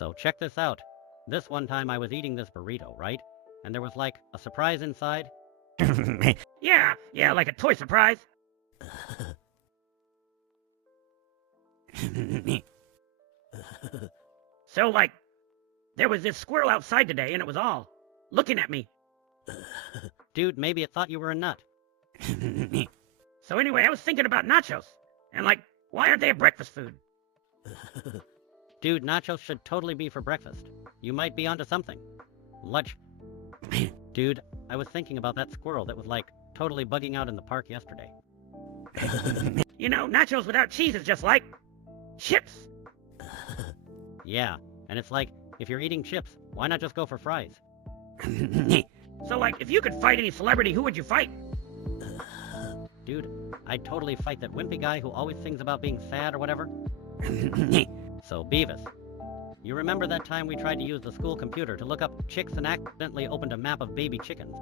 So check this out. This one time I was eating this burrito, right? And there was like a surprise inside. Yeah, like a toy surprise. So, like, there was this squirrel outside today, and it was all looking at me. Dude, maybe it thought you were a nut. So anyway, I was thinking about nachos, and like, why aren't they a breakfast food? Dude, nachos should totally be for breakfast. You might be onto something. Lunch. Dude, I was thinking about that squirrel that was like totally bugging out in the park yesterday. You know, nachos without cheese is just like chips. Yeah, and it's like, if you're eating chips, why not just go for fries? So like, if you could fight any celebrity, who would you fight? Dude, I'd totally fight that wimpy guy who always sings about being sad or whatever. So, Beavis, you remember that time we tried to use the school computer to look up chicks and accidentally opened a map of baby chickens?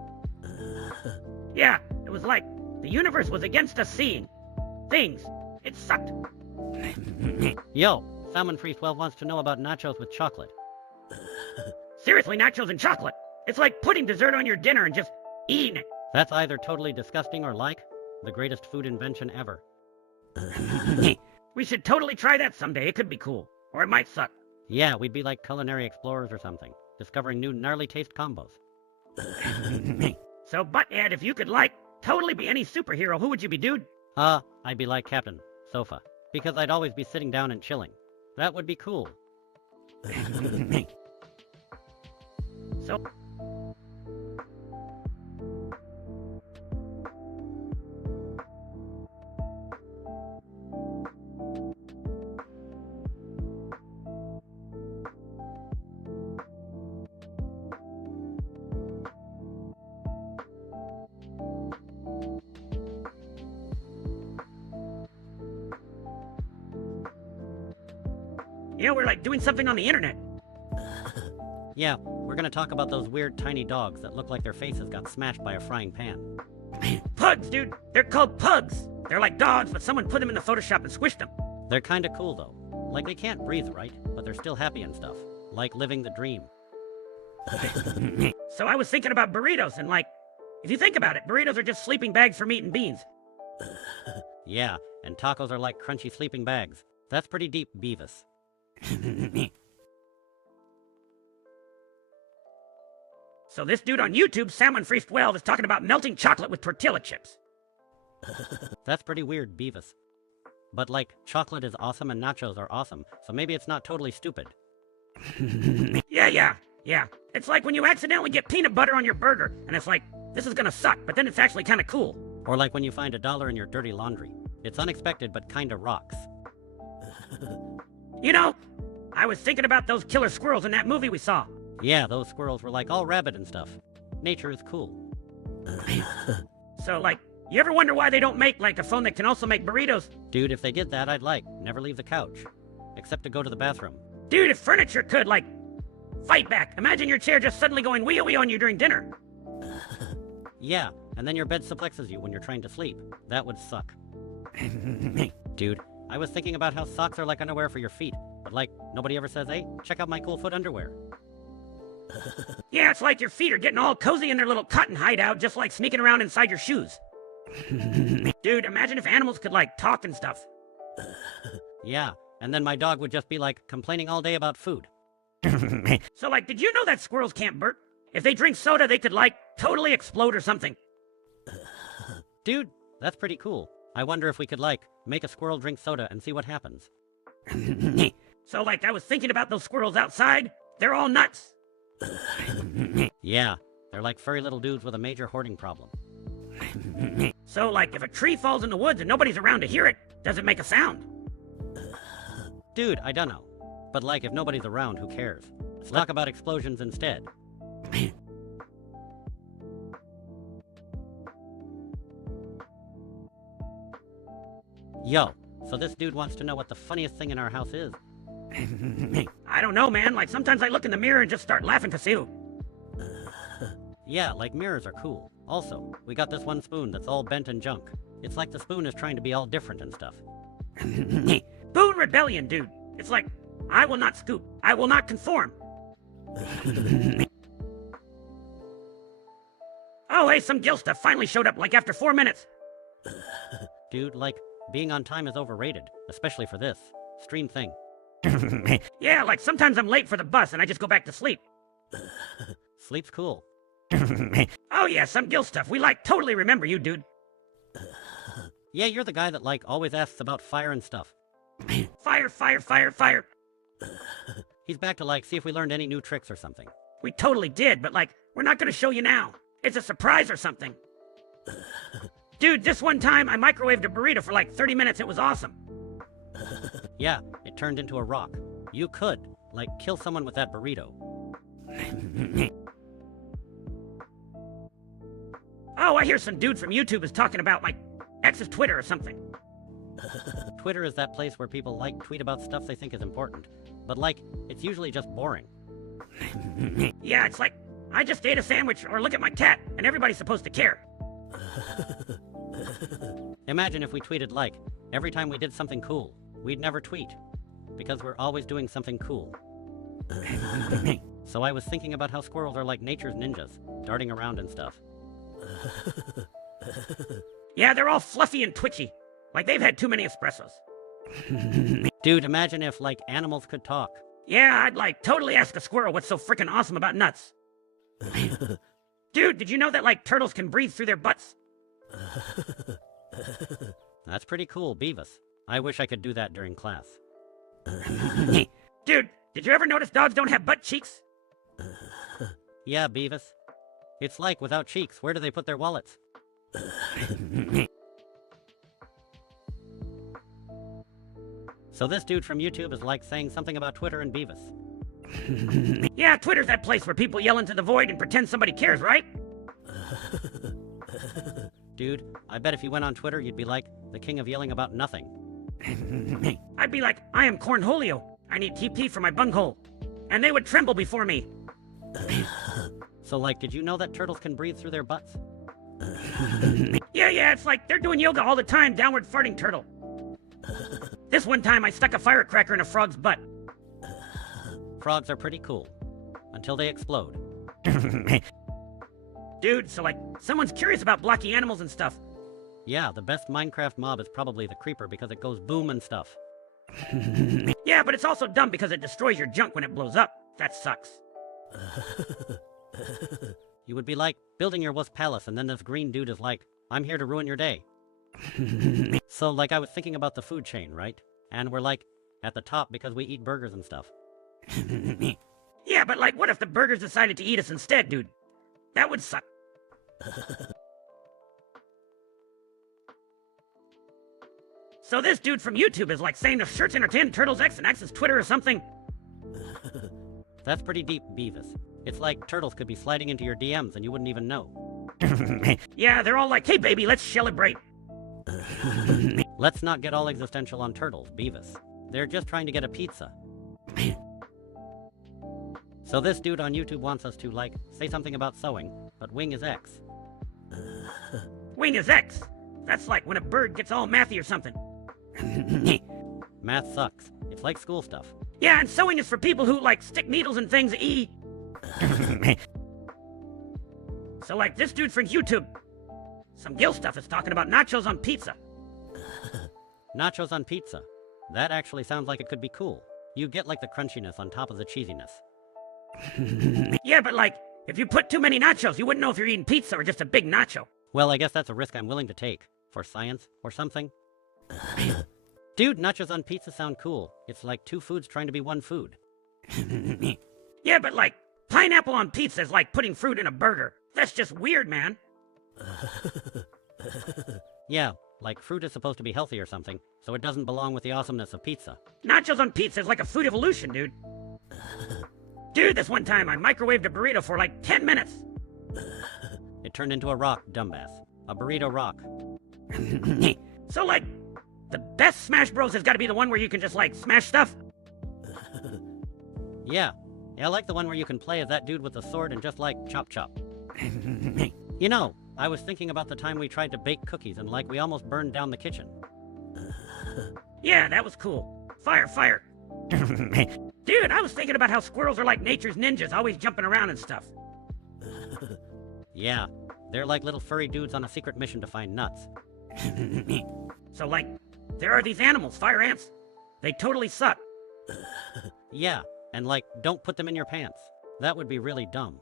Yeah, it was like the universe was against us seeing things. It sucked. Yo, Salmon Freeze 12 wants to know about nachos with chocolate. Seriously, nachos and chocolate. It's like putting dessert on your dinner and just eating it. That's either totally disgusting or like the greatest food invention ever. We should totally try that someday. It could be cool. Or it might suck. Yeah, we'd be like culinary explorers or something, discovering new gnarly taste combos. So, Butthead, if you could, like, totally be any superhero, who would you be, dude? I'd be like Captain Sofa, because I'd always be sitting down and chilling. That would be cool. So... You know, we're like doing something on the internet. Yeah, we're gonna talk about those weird tiny dogs that look like their faces got smashed by a frying pan. Pugs, dude. They're called pugs. They're like dogs, but someone put them in the Photoshop and squished them. They're kinda cool though. Like they can't breathe right, but they're still happy and stuff. Like living the dream. So I was thinking about burritos, and like, if you think about it, burritos are just sleeping bags for meat and beans. Yeah, and tacos are like crunchy sleeping bags. That's pretty deep, Beavis. So this dude on YouTube, Salmon Freeze 12, is talking about melting chocolate with tortilla chips. That's pretty weird, Beavis. But like, chocolate is awesome and nachos are awesome, so maybe it's not totally stupid. Yeah. It's like when you accidentally get peanut butter on your burger, and it's like, this is gonna suck, but then it's actually kinda cool. Or like when you find $1 in your dirty laundry. It's unexpected, but kinda rocks. You know, I was thinking about those killer squirrels in that movie we saw. Yeah, those squirrels were like all rabid and stuff. Nature is cool. So, like, you ever wonder why they don't make, like, a phone that can also make burritos? Dude, if they did that, I'd like, never leave the couch. Except to go to the bathroom. Dude, if furniture could, like, fight back. Imagine your chair just suddenly going wee-wee on you during dinner. Yeah, and then your bed suplexes you when you're trying to sleep. That would suck. Dude, I was thinking about how socks are like underwear for your feet, but like, nobody ever says, hey, check out my cool foot underwear. Yeah, it's like your feet are getting all cozy in their little cotton hideout, just like sneaking around inside your shoes. Dude, imagine if animals could, like, talk and stuff. Yeah, and then my dog would just be like, complaining all day about food. So, like, did you know that squirrels can't burp? If they drink soda, they could, like, totally explode or something. Dude, that's pretty cool. I wonder if we could, like, make a squirrel drink soda and see what happens. So, like, I was thinking about those squirrels outside. They're all nuts. Yeah, they're like furry little dudes with a major hoarding problem. So, like, if a tree falls in the woods and nobody's around to hear it, does it make a sound? Dude, I dunno. But like, if nobody's around, who cares? Let's talk about explosions instead. Yo, so this dude wants to know what the funniest thing in our house is. I don't know, man. Like, sometimes I look in the mirror and just start laughing to see who. Yeah, like mirrors are cool. Also, we got this one spoon that's all bent and junk. It's like the spoon is trying to be all different and stuff. Spoon rebellion, dude. It's like, I will not scoop. I will not conform. Oh, hey, some Gil stuff finally showed up like after 4 minutes. Dude, like, being on time is overrated, especially for this stream thing. Yeah, like sometimes I'm late for the bus and I just go back to sleep. Sleep's cool. Oh yeah, some Gil stuff. We like totally remember you, dude. Yeah, you're the guy that, like, always asks about fire and stuff. Fire, fire, fire, fire. He's back to, like, see if we learned any new tricks or something. We totally did, but like, we're not gonna show you now. It's a surprise or something. Dude, this one time I microwaved a burrito for like 30 minutes. It was awesome. Yeah, it turned into a rock. You could, like, kill someone with that burrito. Oh, I hear some dude from YouTube is talking about my ex's Twitter or something. Twitter is that place where people, like, tweet about stuff they think is important. But, like, it's usually just boring. Yeah, it's like, I just ate a sandwich or look at my cat, and everybody's supposed to care. Imagine if we tweeted, like, every time we did something cool. We'd never tweet. Because we're always doing something cool. So I was thinking about how squirrels are like nature's ninjas, darting around and stuff. Yeah, they're all fluffy and twitchy. Like they've had too many espressos. Dude, imagine if, like, animals could talk. Yeah, I'd like totally ask a squirrel what's so frickin' awesome about nuts. Dude, did you know that like turtles can breathe through their butts? That's pretty cool, Beavis. I wish I could do that during class. Dude, did you ever notice dogs don't have butt cheeks? Yeah, Beavis. It's like, without cheeks, where do they put their wallets? So this dude from YouTube is, like, saying something about Twitter and Beavis. Yeah, Twitter's that place where people yell into the void and pretend somebody cares, right? Dude, I bet if you went on Twitter, you'd be like the king of yelling about nothing. I'd be like, I am Cornholio. I need TP for my bunghole. And they would tremble before me. So, like, did you know that turtles can breathe through their butts? Yeah, it's like they're doing yoga all the time, downward farting turtle. This one time I stuck a firecracker in a frog's butt. Frogs are pretty cool. Until they explode. Dude, so like, someone's curious about blocky animals and stuff. Yeah, the best Minecraft mob is probably the creeper because it goes boom and stuff. Yeah, but it's also dumb because it destroys your junk when it blows up. That sucks. You would be like building your wuss palace and then this green dude is like, I'm here to ruin your day. So, like, I was thinking about the food chain, right? And we're like at the top because we eat burgers and stuff. Yeah, but like, what if the burgers decided to eat us instead, dude? That would suck. So this dude from YouTube is like saying the shirts entertain Turtles X and X's Twitter or something. That's pretty deep, Beavis. It's like turtles could be sliding into your DMs and you wouldn't even know. Yeah, they're all like, hey baby, let's celebrate. Let's not get all existential on turtles, Beavis. They're just trying to get a pizza. So this dude on YouTube wants us to, like, say something about sewing, but wing is X. Wing is X. That's like when a bird gets all mathy or something. Math sucks. It's like school stuff. Yeah, and sewing is for people who, like, stick needles in things, So, like, this dude from YouTube, some Gil stuff is talking about nachos on pizza. Nachos on pizza. That actually sounds like it could be cool. You get, like, the crunchiness on top of the cheesiness. Yeah, but, like, if you put too many nachos, you wouldn't know if you're eating pizza or just a big nacho. Well, I guess that's a risk I'm willing to take. For science or something. Dude, nachos on pizza sound cool. It's like two foods trying to be one food. Yeah, but, like, pineapple on pizza is like putting fruit in a burger. That's just weird, man. Yeah, like fruit is supposed to be healthy or something, so it doesn't belong with the awesomeness of pizza. Nachos on pizza is like a food evolution, dude. Dude, this one time I microwaved a burrito for like 10 minutes. It turned into a rock, dumbass. A burrito rock. So, like, the best Smash Bros has got to be the one where you can just, like, smash stuff? Yeah, I like the one where you can play as that dude with the sword and just, like, chop chop. You know, I was thinking about the time we tried to bake cookies and, like, we almost burned down the kitchen. Yeah, that was cool. Fire, fire. Dude, I was thinking about how squirrels are like nature's ninjas, always jumping around and stuff. Yeah, they're like little furry dudes on a secret mission to find nuts. So, like, there are these animals, fire ants. They totally suck. Yeah, and like, don't put them in your pants. That would be really dumb.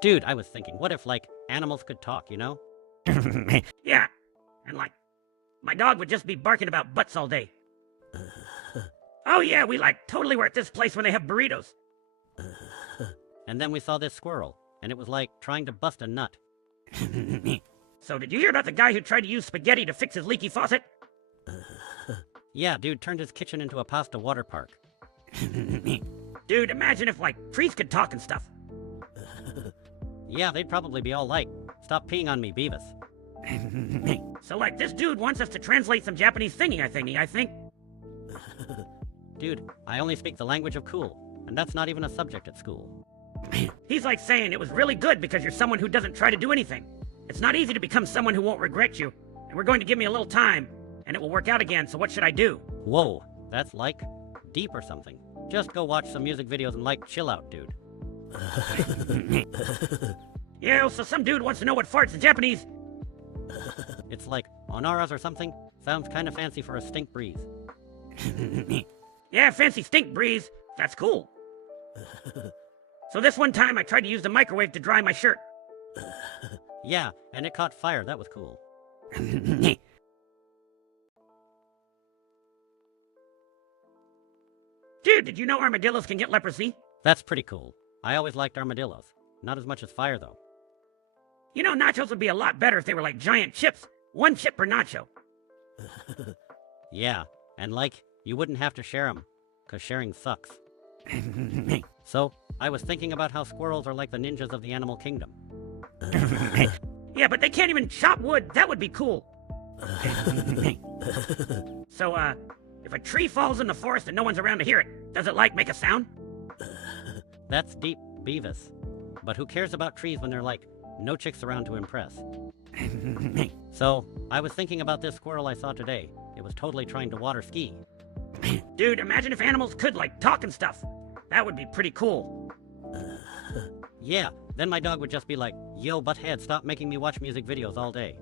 Dude, I was thinking, what if, like, animals could talk, you know? Yeah, and like, my dog would just be barking about butts all day. Oh yeah, we like totally were at this place where they have burritos. And then we saw this squirrel, and it was like trying to bust a nut. So did you hear about the guy who tried to use spaghetti to fix his leaky faucet? Yeah, dude turned his kitchen into a pasta water park. Dude, imagine if like trees could talk and stuff. Yeah, they'd probably be all like, stop peeing on me, Beavis. So like this dude wants us to translate some Japanese thingy, I think. Dude, I only speak the language of cool, and that's not even a subject at school. He's like saying it was really good because you're someone who doesn't try to do anything. It's not easy to become someone who won't regret you, and we're going to give me a little time, and it will work out again, so what should I do? Whoa, that's like deep or something. Just go watch some music videos and like chill out, dude. Yeah, so some dude wants to know what farts in Japanese. It's like onaras or something. Sounds kind of fancy for a stink breeze. Yeah, fancy stink breeze. That's cool. So this one time I tried to use the microwave to dry my shirt. Yeah, and it caught fire. That was cool. Dude, did you know armadillos can get leprosy? That's pretty cool. I always liked armadillos. Not as much as fire, though. You know, nachos would be a lot better if they were like giant chips. One chip per nacho. Yeah, and like, you wouldn't have to share them, 'cause sharing sucks. So, I was thinking about how squirrels are like the ninjas of the animal kingdom. Yeah, but they can't even chop wood. That would be cool. So, if a tree falls in the forest and no one's around to hear it, does it like make a sound? That's deep, Beavis. But who cares about trees when they're like, no chicks around to impress? So, I was thinking about this squirrel I saw today. It was totally trying to water ski. Dude, imagine if animals could, like, talk and stuff. That would be pretty cool. Yeah, then my dog would just be like, yo, Butthead, stop making me watch music videos all day.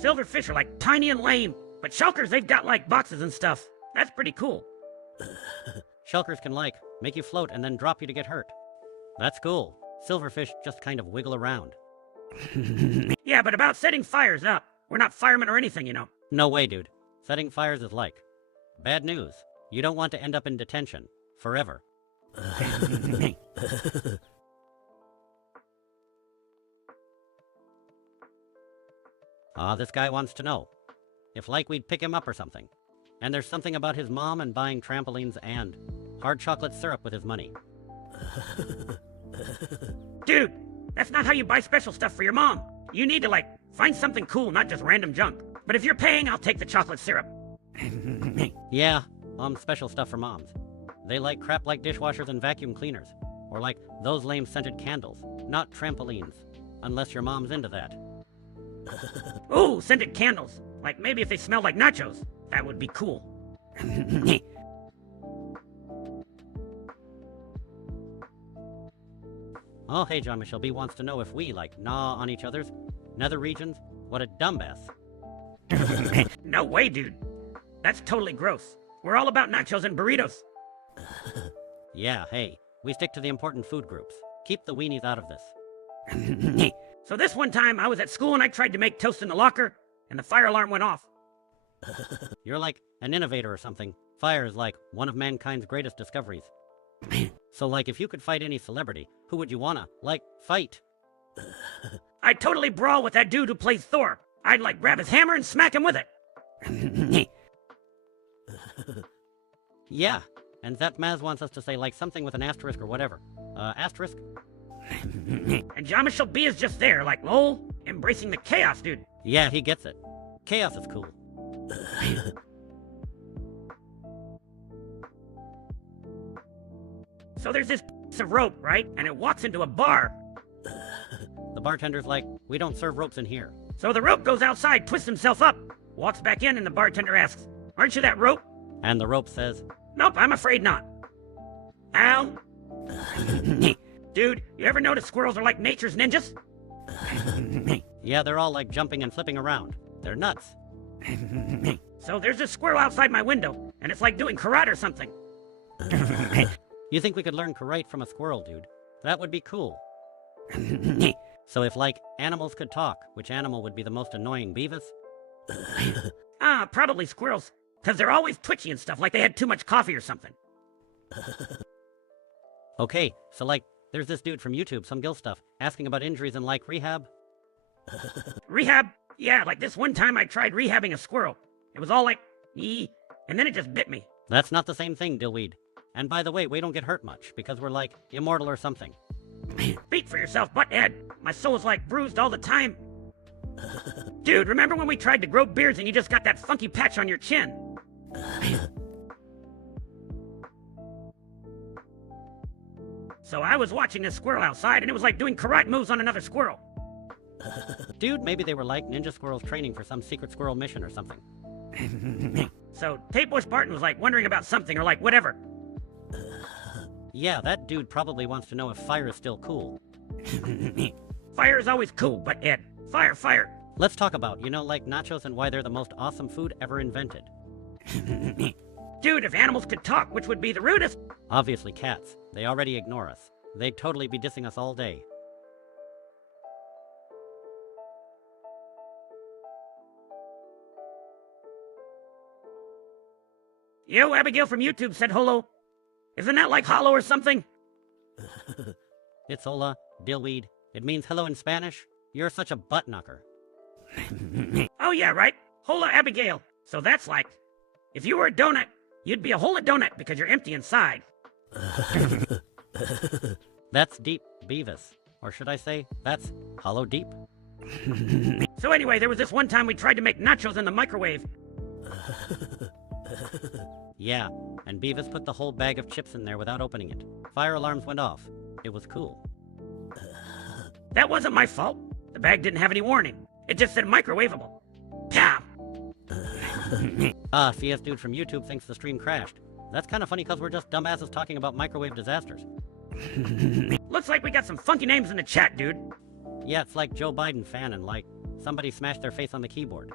Silverfish are, like, tiny and lame, but shulkers, they've got, like, boxes and stuff. That's pretty cool. Shulkers can, like, make you float and then drop you to get hurt. That's cool. Silverfish just kind of wiggle around. Yeah, but about setting fires up. We're not firemen or anything, you know. No way, dude. Setting fires is like bad news. You don't want to end up in detention. Forever. This guy wants to know if, like, we'd pick him up or something. And there's something about his mom and buying trampolines and hard chocolate syrup with his money. Dude, that's not how you buy special stuff for your mom. You need to, like, find something cool, not just random junk. But if you're paying, I'll take the chocolate syrup. Yeah, special stuff for moms. They like crap like dishwashers and vacuum cleaners. Or like those lame scented candles, not trampolines. Unless your mom's into that. Ooh, scented candles. Like maybe if they smelled like nachos. That would be cool. Oh, hey, John Michelle B wants to know if we, like, gnaw on each other's nether regions. What a dumbass. No way, dude. That's totally gross. We're all about nachos and burritos. Yeah, hey, we stick to the important food groups. Keep the weenies out of this. So this one time, I was at school and I tried to make toast in the locker, and the fire alarm went off. You're like an innovator or something. Fire is like one of mankind's greatest discoveries. So, like, if you could fight any celebrity, who would you wanna, like, fight? I'd totally brawl with that dude who plays Thor. I'd, like, grab his hammer and smack him with it. Yeah, and Zap Maz wants us to say, like, something with an asterisk or whatever. Asterisk? And John Michelle B is just there, like, lol, embracing the chaos, dude. Yeah, he gets it. Chaos is cool. So there's this piece of rope, right? And it walks into a bar. The bartender's like, we don't serve ropes in here. So the rope goes outside, twists himself up, walks back in, and the bartender asks, "Aren't you that rope?" And the rope says, "Nope, I'm afraid not." Ow. Dude, you ever notice squirrels are like nature's ninjas? yeah, they're all like jumping and flipping around. They're nuts. So there's this squirrel outside my window, and it's like doing karate or something. You think we could learn karate from a squirrel, dude? That would be cool. So if, like, animals could talk, which animal would be the most annoying, Beavis? Probably squirrels, because they're always twitchy and stuff, like they had too much coffee or something. Okay, so like, there's this dude from YouTube, some Gil stuff, asking about injuries and like rehab. Rehab? Yeah, like this one time I tried rehabbing a squirrel. It was all like, ee, and then it just bit me. That's not the same thing, Dillweed. And by the way, we don't get hurt much, because we're like, immortal or something. Speak for yourself, Butthead. My soul's like bruised all the time. Dude, remember when we tried to grow beards and you just got that funky patch on your chin? So I was watching this squirrel outside and it was like doing karate moves on another squirrel. Dude, maybe they were like ninja squirrels training for some secret squirrel mission or something. So Tape Bush Barton was like wondering about something or like whatever. Yeah, that dude probably wants to know if fire is still cool. Fire is always cool, but Ed, fire, fire. Let's talk about, like nachos and why they're the most awesome food ever invented. Dude, if animals could talk, which would be the rudest? Obviously cats. They already ignore us. They'd totally be dissing us all day. Yo, Abigail from YouTube said hello. Isn't that like hollow or something? It's hola, Dillweed. It means hello in Spanish. You're such a butt knocker. Oh yeah, right. Hola, Abigail. So that's like, if you were a donut, you'd be a hola donut because you're empty inside. That's deep, Beavis. Or should I say, that's hollow deep. So anyway, there was this one time we tried to make nachos in the microwave. Yeah, and Beavis put the whole bag of chips in there without opening it. Fire alarms went off. It was cool. That wasn't my fault. The bag didn't have any warning. It just said microwavable. Pow! CS dude from YouTube thinks the stream crashed. That's kind of funny because we're just dumbasses talking about microwave disasters. Looks like we got some funky names in the chat, dude. Yeah, it's like Joe Biden fan and like, somebody smashed their face on the keyboard.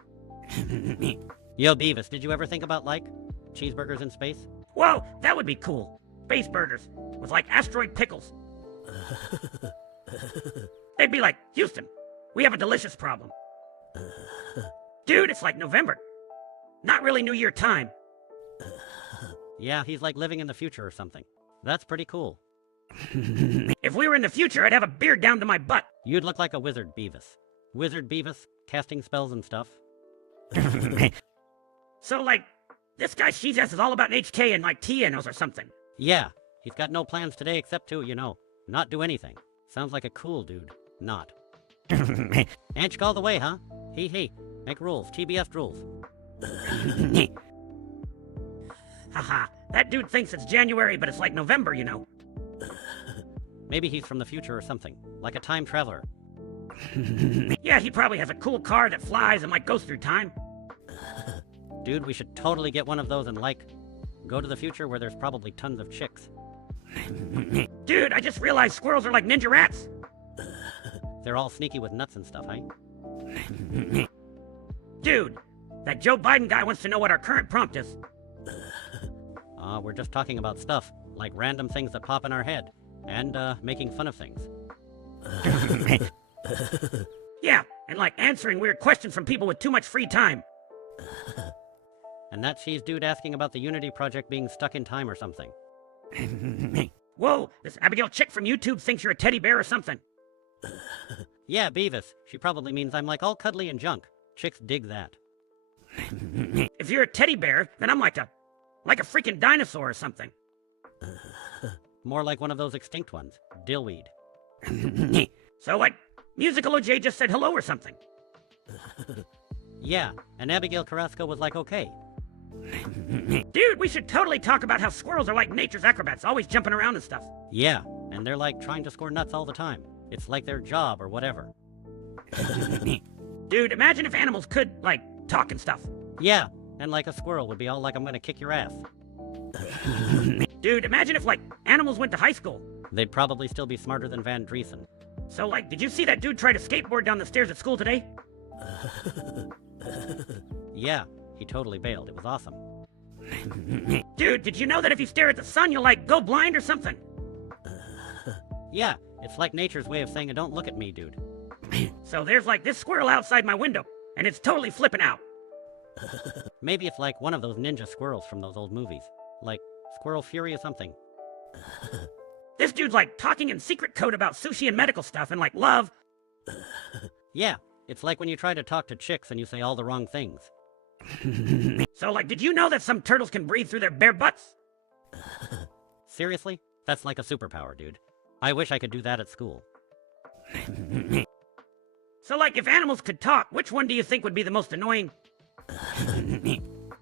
Yo, Beavis, did you ever think about like, cheeseburgers in space? Whoa, that would be cool. Space burgers, with like asteroid pickles. They'd be like, Houston, we have a delicious problem. Dude, it's like November. Not really New Year time. Yeah, he's like living in the future or something. That's pretty cool. If we were in the future, I'd have a beard down to my butt. You'd look like a wizard, Beavis. Wizard Beavis, casting spells and stuff. So, like, this guy Sheezass is all about HK and, like, TNOs or something. Yeah, he's got no plans today except to, not do anything. Sounds like a cool dude. Not. Anchk all the way, huh? Hee. Make rules. TBS rules. Haha, that dude thinks it's January, but it's like November, Maybe he's from the future or something. Like a time traveler. Yeah, he probably has a cool car that flies and, like, goes through time. Dude, we should totally get one of those and, like, go to the future where there's probably tons of chicks. Dude, I just realized squirrels are like ninja rats. They're all sneaky with nuts and stuff, eh? Dude, that Joe Biden guy wants to know what our current prompt is. We're just talking about stuff, like random things that pop in our head, and, making fun of things. Yeah, and like answering weird questions from people with too much free time. And that cheese dude asking about the Unity project being stuck in time or something. Whoa, this Abigail chick from YouTube thinks you're a teddy bear or something. Yeah, Beavis. She probably means I'm like all cuddly and junk. Chicks dig that. If you're a teddy bear, then I'm like a freaking dinosaur or something. More like one of those extinct ones. Dillweed. So like, Musical OJ just said hello or something. Yeah, and Abigail Carrasco was like, okay. Dude, we should totally talk about how squirrels are like nature's acrobats, always jumping around and stuff. Yeah, and they're like trying to score nuts all the time. It's like their job or whatever. Dude, imagine if animals could, like, talk and stuff. Yeah, and like a squirrel would be all like, I'm gonna kick your ass. Dude, imagine if, like, animals went to high school. They'd probably still be smarter than Van Driesen. So, like, did you see that dude try to skateboard down the stairs at school today? Yeah, he totally bailed. It was awesome. Dude, did you know that if you stare at the sun, you'll, like, go blind or something? Yeah, it's like nature's way of saying, don't look at me, dude. So there's, like, this squirrel outside my window, and it's totally flipping out. Maybe it's like one of those ninja squirrels from those old movies. Like Squirrel Fury or something. This dude's, like, talking in secret code about sushi and medical stuff and, like, love. Yeah, it's like when you try to talk to chicks and you say all the wrong things. So, like, did you know that some turtles can breathe through their bare butts? Seriously? That's like a superpower, dude. I wish I could do that at school. So, like, if animals could talk, which one do you think would be the most annoying?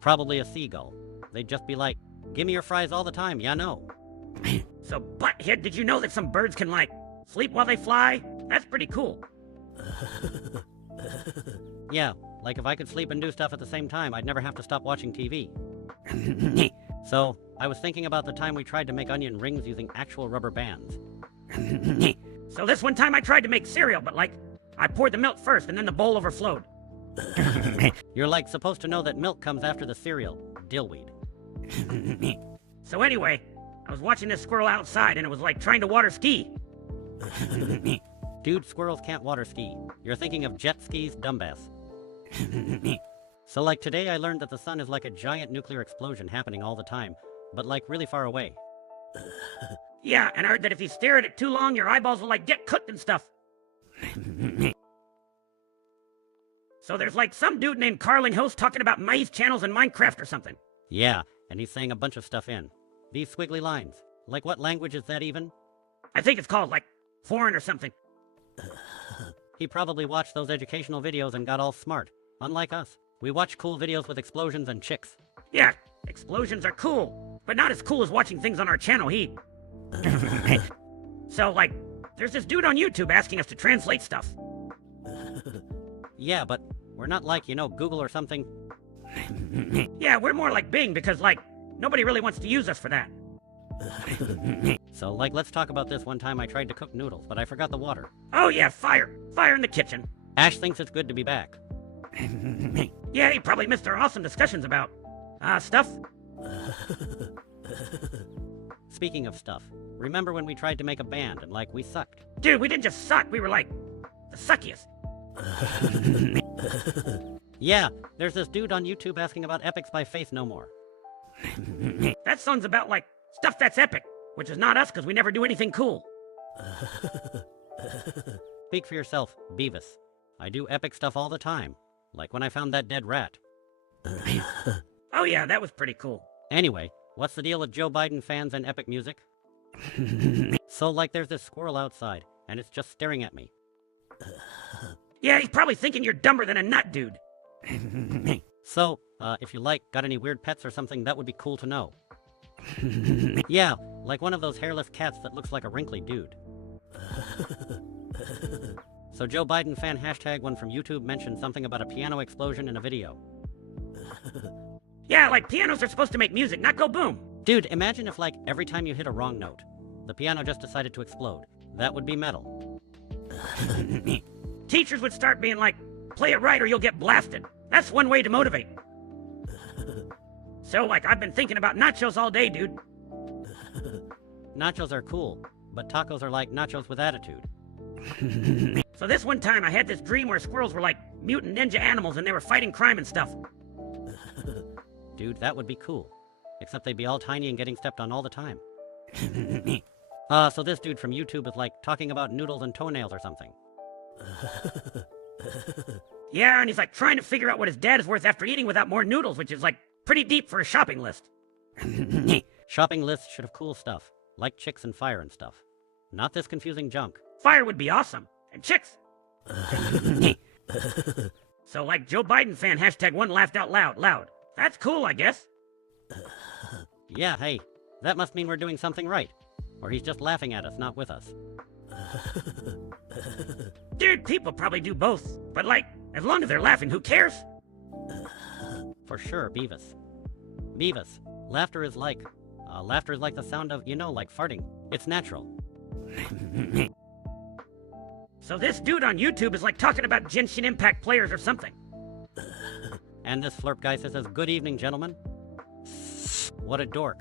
Probably a seagull. They'd just be like, give me your fries all the time, yeah, no. So, Butthead, did you know that some birds can, like, sleep while they fly? That's pretty cool. Yeah, like if I could sleep and do stuff at the same time, I'd never have to stop watching TV. So, I was thinking about the time we tried to make onion rings using actual rubber bands. So this one time I tried to make cereal, but, like, I poured the milk first and then the bowl overflowed. You're like supposed to know that milk comes after the cereal. Dillweed. So anyway, I was watching this squirrel outside and it was like trying to water ski. Dude, squirrels can't water ski. You're thinking of jet skis, dumbass. So like today I learned that the sun is like a giant nuclear explosion happening all the time, but like really far away. Yeah, and I heard that if you stare at it too long, your eyeballs will, like, get cooked and stuff. So there's, like, some dude named Carling Host talking about maize channels in Minecraft or something. Yeah, and he's saying a bunch of stuff in. These squiggly lines. Like what language is that even? I think it's called, like, foreign or something. He probably watched those educational videos and got all smart. Unlike us. We watch cool videos with explosions and chicks. Yeah, explosions are cool, but not as cool as watching things on our channel, So, like, there's this dude on YouTube asking us to translate stuff. Yeah, but we're not like, Google or something. Yeah, we're more like Bing because, like, nobody really wants to use us for that. So, like, let's talk about this one time I tried to cook noodles, but I forgot the water. Oh yeah, fire. Fire in the kitchen. Ash thinks it's good to be back. Yeah, he probably missed our awesome discussions about, stuff. Speaking of stuff, remember when we tried to make a band and, like, we sucked? Dude, we didn't just suck, we were, like, the suckiest. Yeah, there's this dude on YouTube asking about epics by Faith No More. That song's about, like, stuff that's epic, which is not us because we never do anything cool. Speak for yourself, Beavis. I do epic stuff all the time, like when I found that dead rat. Oh yeah, that was pretty cool. Anyway, what's the deal with Joe Biden fans and epic music? So, like, there's this squirrel outside, and it's just staring at me. Yeah, he's probably thinking you're dumber than a nut, dude. So, if you got any weird pets or something, that would be cool to know. Yeah, like one of those hairless cats that looks like a wrinkly dude. So Joe Biden fan hashtag one from YouTube mentioned something about a piano explosion in a video. Yeah, like pianos are supposed to make music, not go boom. Dude, imagine if, like, every time you hit a wrong note, the piano just decided to explode. That would be metal. Teachers would start being like, play it right or you'll get blasted. That's one way to motivate. So, like, I've been thinking about nachos all day, dude. Nachos are cool, but tacos are like nachos with attitude. So this one time I had this dream where squirrels were like mutant ninja animals and they were fighting crime and stuff. Dude, that would be cool. Except they'd be all tiny and getting stepped on all the time. So this dude from YouTube is, like, talking about noodles and toenails or something. Yeah, and he's, like, trying to figure out what his dad is worth after eating without more noodles, which is, like, pretty deep for a shopping list. Shopping lists should have cool stuff, like chicks and fire and stuff. Not this confusing junk. Fire would be awesome. And chicks. So, like, Joe Biden fan hashtag one laughed out loud. That's cool, I guess. Yeah, hey, that must mean we're doing something right. Or he's just laughing at us, not with us. Dude, people probably do both. But, like, As long as they're laughing, who cares? For sure, Beavis. Beavis, laughter is like the sound of, like farting. It's natural. So this dude on YouTube is like talking about Genshin Impact players or something. And this flirp guy says, good evening, gentlemen. What a dork.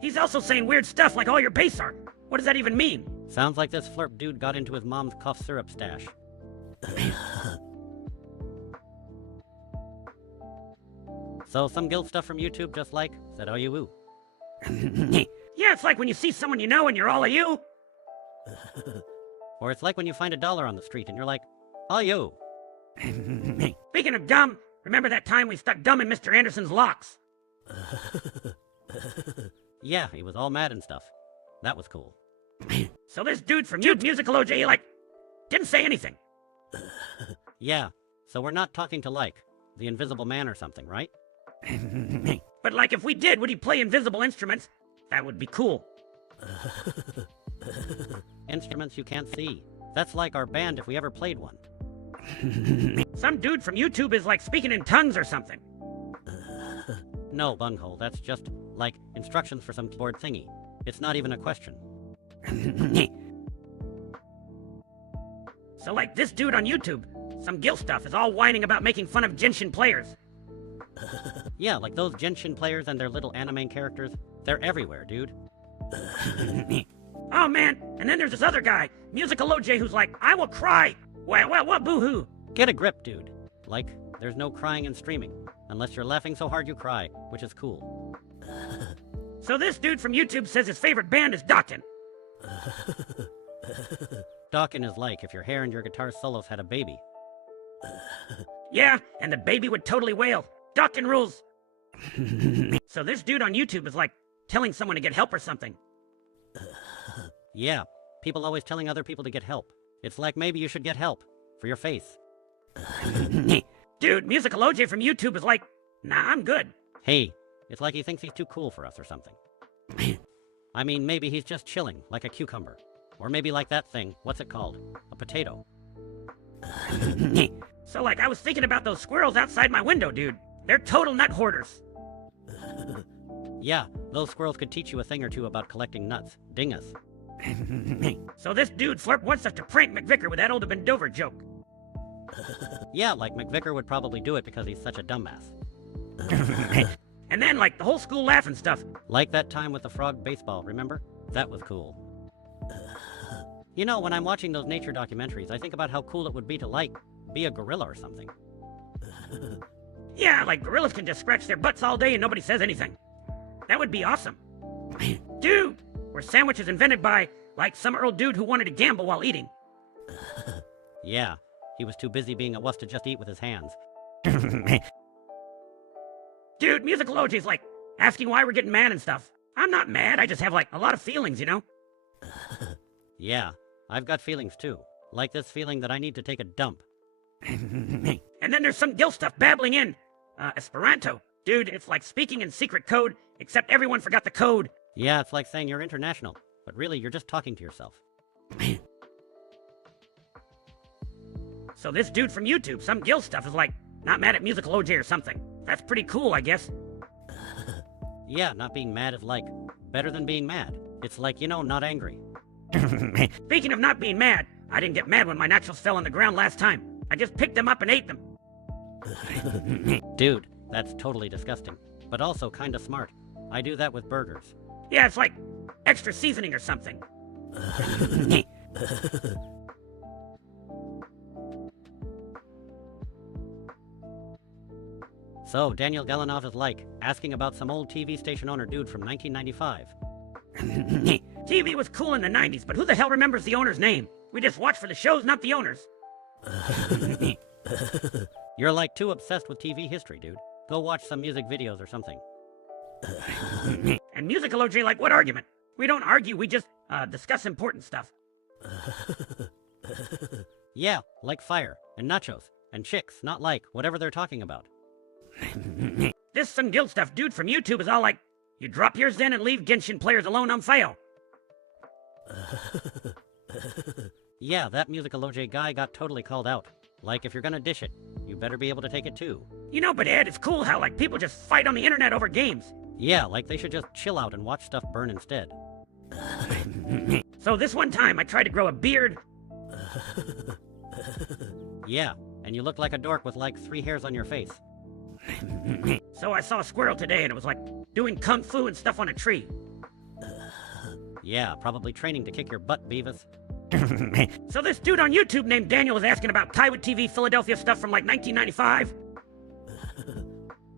He's also saying weird stuff like all your base art. What does that even mean? Sounds like this flirp dude got into his mom's cough syrup stash. So some guilt stuff from YouTube just like, said oh you woo. Yeah, it's like when you see someone you know and you're all of you. Or it's like when you find $1 on the street and you're like, oh you. Speaking of dumb, remember that time we stuck dumb in Mr. Anderson's locks? Yeah, he was all mad and stuff. That was cool. So this dude from Musical OJ, like, didn't say anything. Yeah, so we're not talking to like, the Invisible Man or something, right? But like if we did, would he play invisible instruments? That would be cool. Instruments you can't see. That's like our band if we ever played one. Some dude from YouTube is like speaking in tongues or something. No, bunghole, that's just, like, instructions for some keyboard thingy. It's not even a question. So like this dude on YouTube, some guilt stuff, is all whining about making fun of Genshin players. Yeah, like those Genshin players and their little anime characters. They're everywhere, dude. Oh man, and then there's this other guy, Musical OJ, who's like, I will cry. Well, what boo-hoo? Get a grip, dude. Like, there's no crying and streaming. Unless you're laughing so hard you cry, which is cool. So this dude from YouTube says his favorite band is Dokken. Dokken is like if your hair and your guitar solos had a baby. Yeah, and the baby would totally wail. Dokken rules. So this dude on YouTube is like telling someone to get help or something. Yeah, people always telling other people to get help. It's like maybe you should get help. For your face. Dude, Musical OJ from YouTube is like, nah, I'm good. Hey, it's like he thinks he's too cool for us or something. I mean, maybe he's just chilling, like a cucumber. Or maybe like that thing, what's it called? A potato. So like, I was thinking about those squirrels outside my window, dude. They're total nut hoarders. Yeah, those squirrels could teach you a thing or two about collecting nuts. Dingus. So this dude Flirp wants us to prank McVicker with that old Bendover joke. Yeah, like McVicker would probably do it because he's such a dumbass. And then like the whole school laugh and stuff. Like that time with the frog baseball, remember? That was cool. You know, when I'm watching those nature documentaries, I think about how cool it would be to, like, be a gorilla or something. Yeah, like gorillas can just scratch their butts all day and nobody says anything. That would be awesome. Dude, were sandwiches invented by, like, some old dude who wanted to gamble while eating. Yeah, he was too busy being a wuss to just eat with his hands. Dude, Musical OJ's like, asking why we're getting mad and stuff. I'm not mad, I just have, like, a lot of feelings, you know? Yeah, I've got feelings too. Like this feeling that I need to take a dump. And then there's some guilt stuff babbling in Esperanto. Dude, it's like speaking in secret code, except everyone forgot the code. Yeah, it's like saying you're international, but really you're just talking to yourself. So this dude from YouTube, some guilt stuff, is like, not mad at Musical OJ or something. That's pretty cool, I guess. Yeah, not being mad is like, better than being mad. It's like, not angry. Speaking of not being mad, I didn't get mad when my nachos fell on the ground last time. I just picked them up and ate them. Dude, that's totally disgusting, but also kinda smart. I do that with burgers. Yeah, it's like extra seasoning or something. So, Daniel Galanov is like, asking about some old TV station owner dude from 1995. TV was cool in the 90s, but who the hell remembers the owner's name? We just watch for the shows, not the owners. You're like too obsessed with TV history, dude. Go watch some music videos or something. And Musical OJ like, what argument? We don't argue, we just discuss important stuff. Yeah, like fire, and nachos, and chicks, not like whatever they're talking about. This some guilt stuff dude from YouTube is all like, you drop yours then and leave Genshin players alone on file. Yeah, that Musical OJ guy got totally called out. Like, if you're gonna dish it, you better be able to take it too. You know, but Ed, it's cool how, like, people just fight on the internet over games. Yeah, like they should just chill out and watch stuff burn instead. So this one time, I tried to grow a beard. Yeah, and you looked like a dork with like 3 hairs on your face. So I saw a squirrel today, and it was like doing kung fu and stuff on a tree. Yeah, probably training to kick your butt, Beavis. So this dude on YouTube named Daniel was asking about Tywit TV Philadelphia stuff from like 1995.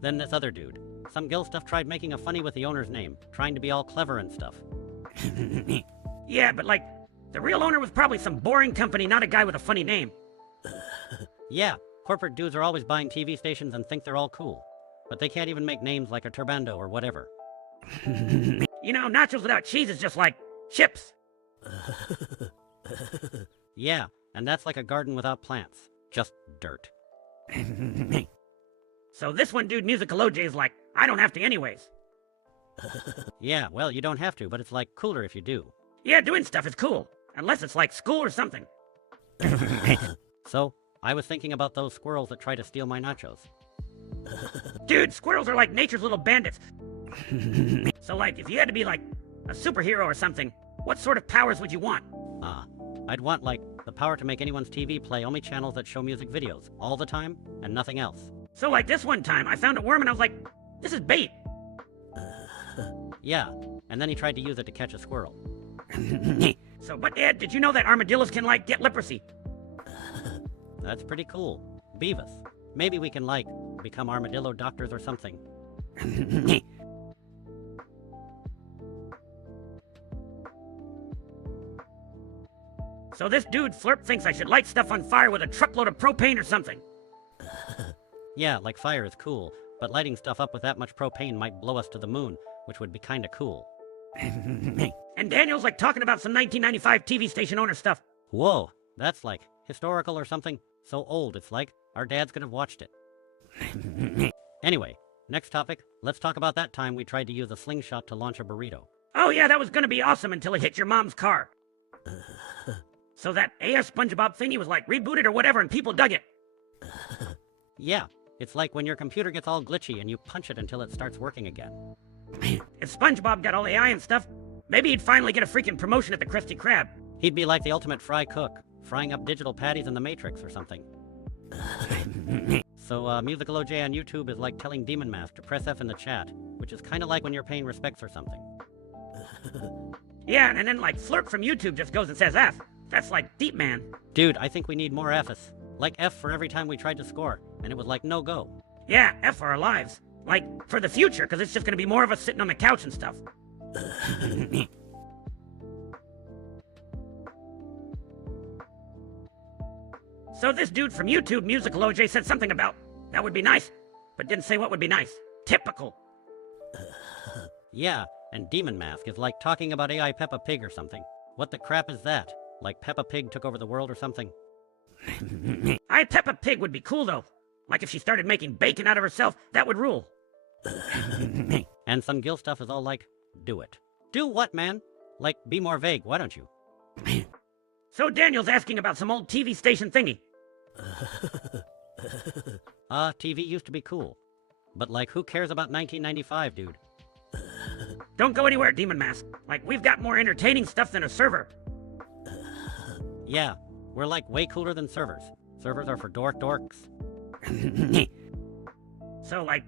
Then this other dude. Some gill stuff tried making a funny with the owner's name, trying to be all clever and stuff. Yeah, but like, the real owner was probably some boring company, not a guy with a funny name. Yeah, corporate dudes are always buying TV stations and think they're all cool. But they can't even make names like a Turbando or whatever. You know, nachos without cheese is just like chips. Yeah, and that's like a garden without plants. Just dirt. So this one dude, Musical OJ, is like, I don't have to anyways. Yeah, well, you don't have to, but it's like cooler if you do. Yeah, doing stuff is cool. Unless it's like school or something. So, I was thinking about those squirrels that try to steal my nachos. Dude, squirrels are like nature's little bandits. So like, if you had to be like a superhero or something, what sort of powers would you want? I'd want, like, the power to make anyone's TV play only channels that show music videos, all the time, and nothing else. So like this one time, I found a worm and I was like, this is bait. Yeah, and then he tried to use it to catch a squirrel. So, but Ed, did you know that armadillos can like get leprosy? That's pretty cool. Beavis, maybe we can, like, become armadillo doctors or something. So this dude Flirp thinks I should light stuff on fire with a truckload of propane or something. Yeah, like fire is cool, but lighting stuff up with that much propane might blow us to the moon, which would be kinda cool. And Daniel's like talking about some 1995 TV station owner stuff. Whoa, that's like historical or something? So old it's like our dads could have watched it. Anyway, next topic, let's talk about that time we tried to use a slingshot to launch a burrito. Oh yeah, that was gonna be awesome until it hit your mom's car. So that AF SpongeBob thingy was like rebooted or whatever and people dug it. Yeah, it's like when your computer gets all glitchy and you punch it until it starts working again. If SpongeBob got all AI and stuff, maybe he'd finally get a freaking promotion at the Krusty Krab. He'd be like the ultimate fry cook, frying up digital patties in the Matrix or something. So, Musical OJ on YouTube is like telling Demon Mask to press F in the chat, which is kinda like when you're paying respects or something. Yeah, and then like Flirp from YouTube just goes and says F. That's like deep, man. Dude, I think we need more F's. Like F for every time we tried to score, and it was like no go. Yeah, F for our lives. Like, for the future, because it's just gonna be more of us sitting on the couch and stuff. So this dude from YouTube, Musical OJ, said something about, that would be nice, but didn't say what would be nice. Typical. Yeah, and Demon Mask is like talking about AI Peppa Pig or something. What the crap is that? Like Peppa Pig took over the world or something? I Peppa Pig would be cool though. Like if she started making bacon out of herself, that would rule. And some gill stuff is all like, do it. Do what, man? Like, be more vague, why don't you? So Daniel's asking about some old TV station thingy. TV used to be cool. But like, who cares about 1995, dude? Don't go anywhere, Demon Mask. Like, we've got more entertaining stuff than a server. Yeah, we're like way cooler than servers. Servers are for dorks. So, like,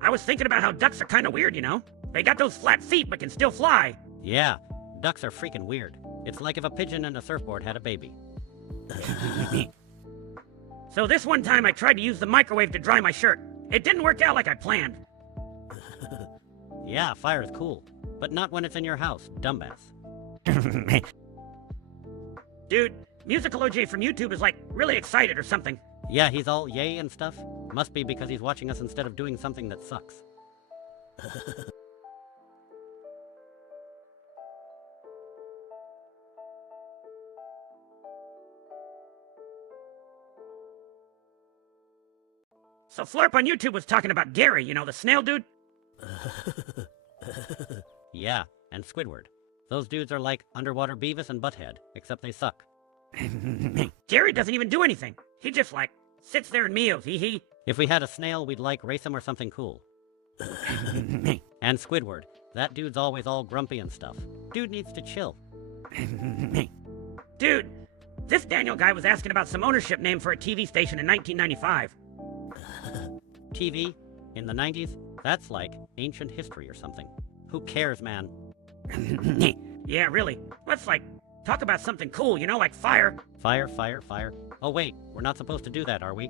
I was thinking about how ducks are kind of weird, you know? They got those flat feet but can still fly. Yeah, ducks are freaking weird. It's like if a pigeon and a surfboard had a baby. So this one time I tried to use the microwave to dry my shirt. It didn't work out like I planned. Yeah, fire is cool. But not when it's in your house, dumbass. Dude, Musical OJ from YouTube is like really excited or something. Yeah, he's all yay and stuff. Must be because he's watching us instead of doing something that sucks. So Flirp on YouTube was talking about Gary, you know, the snail dude? Yeah, and Squidward. Those dudes are like underwater Beavis and Butthead, except they suck. Jerry doesn't even do anything. He just, like, sits there and meows, hee. If we had a snail, we'd like race him or something cool. And Squidward. That dude's always all grumpy and stuff. Dude needs to chill. Dude, this Daniel guy was asking about some ownership name for a TV station in 1995. TV? In the 90s? That's like ancient history or something. Who cares, man? Yeah, really. Let's, like, talk about something cool, you know, like fire. Fire, fire, fire. Oh wait, we're not supposed to do that, are we?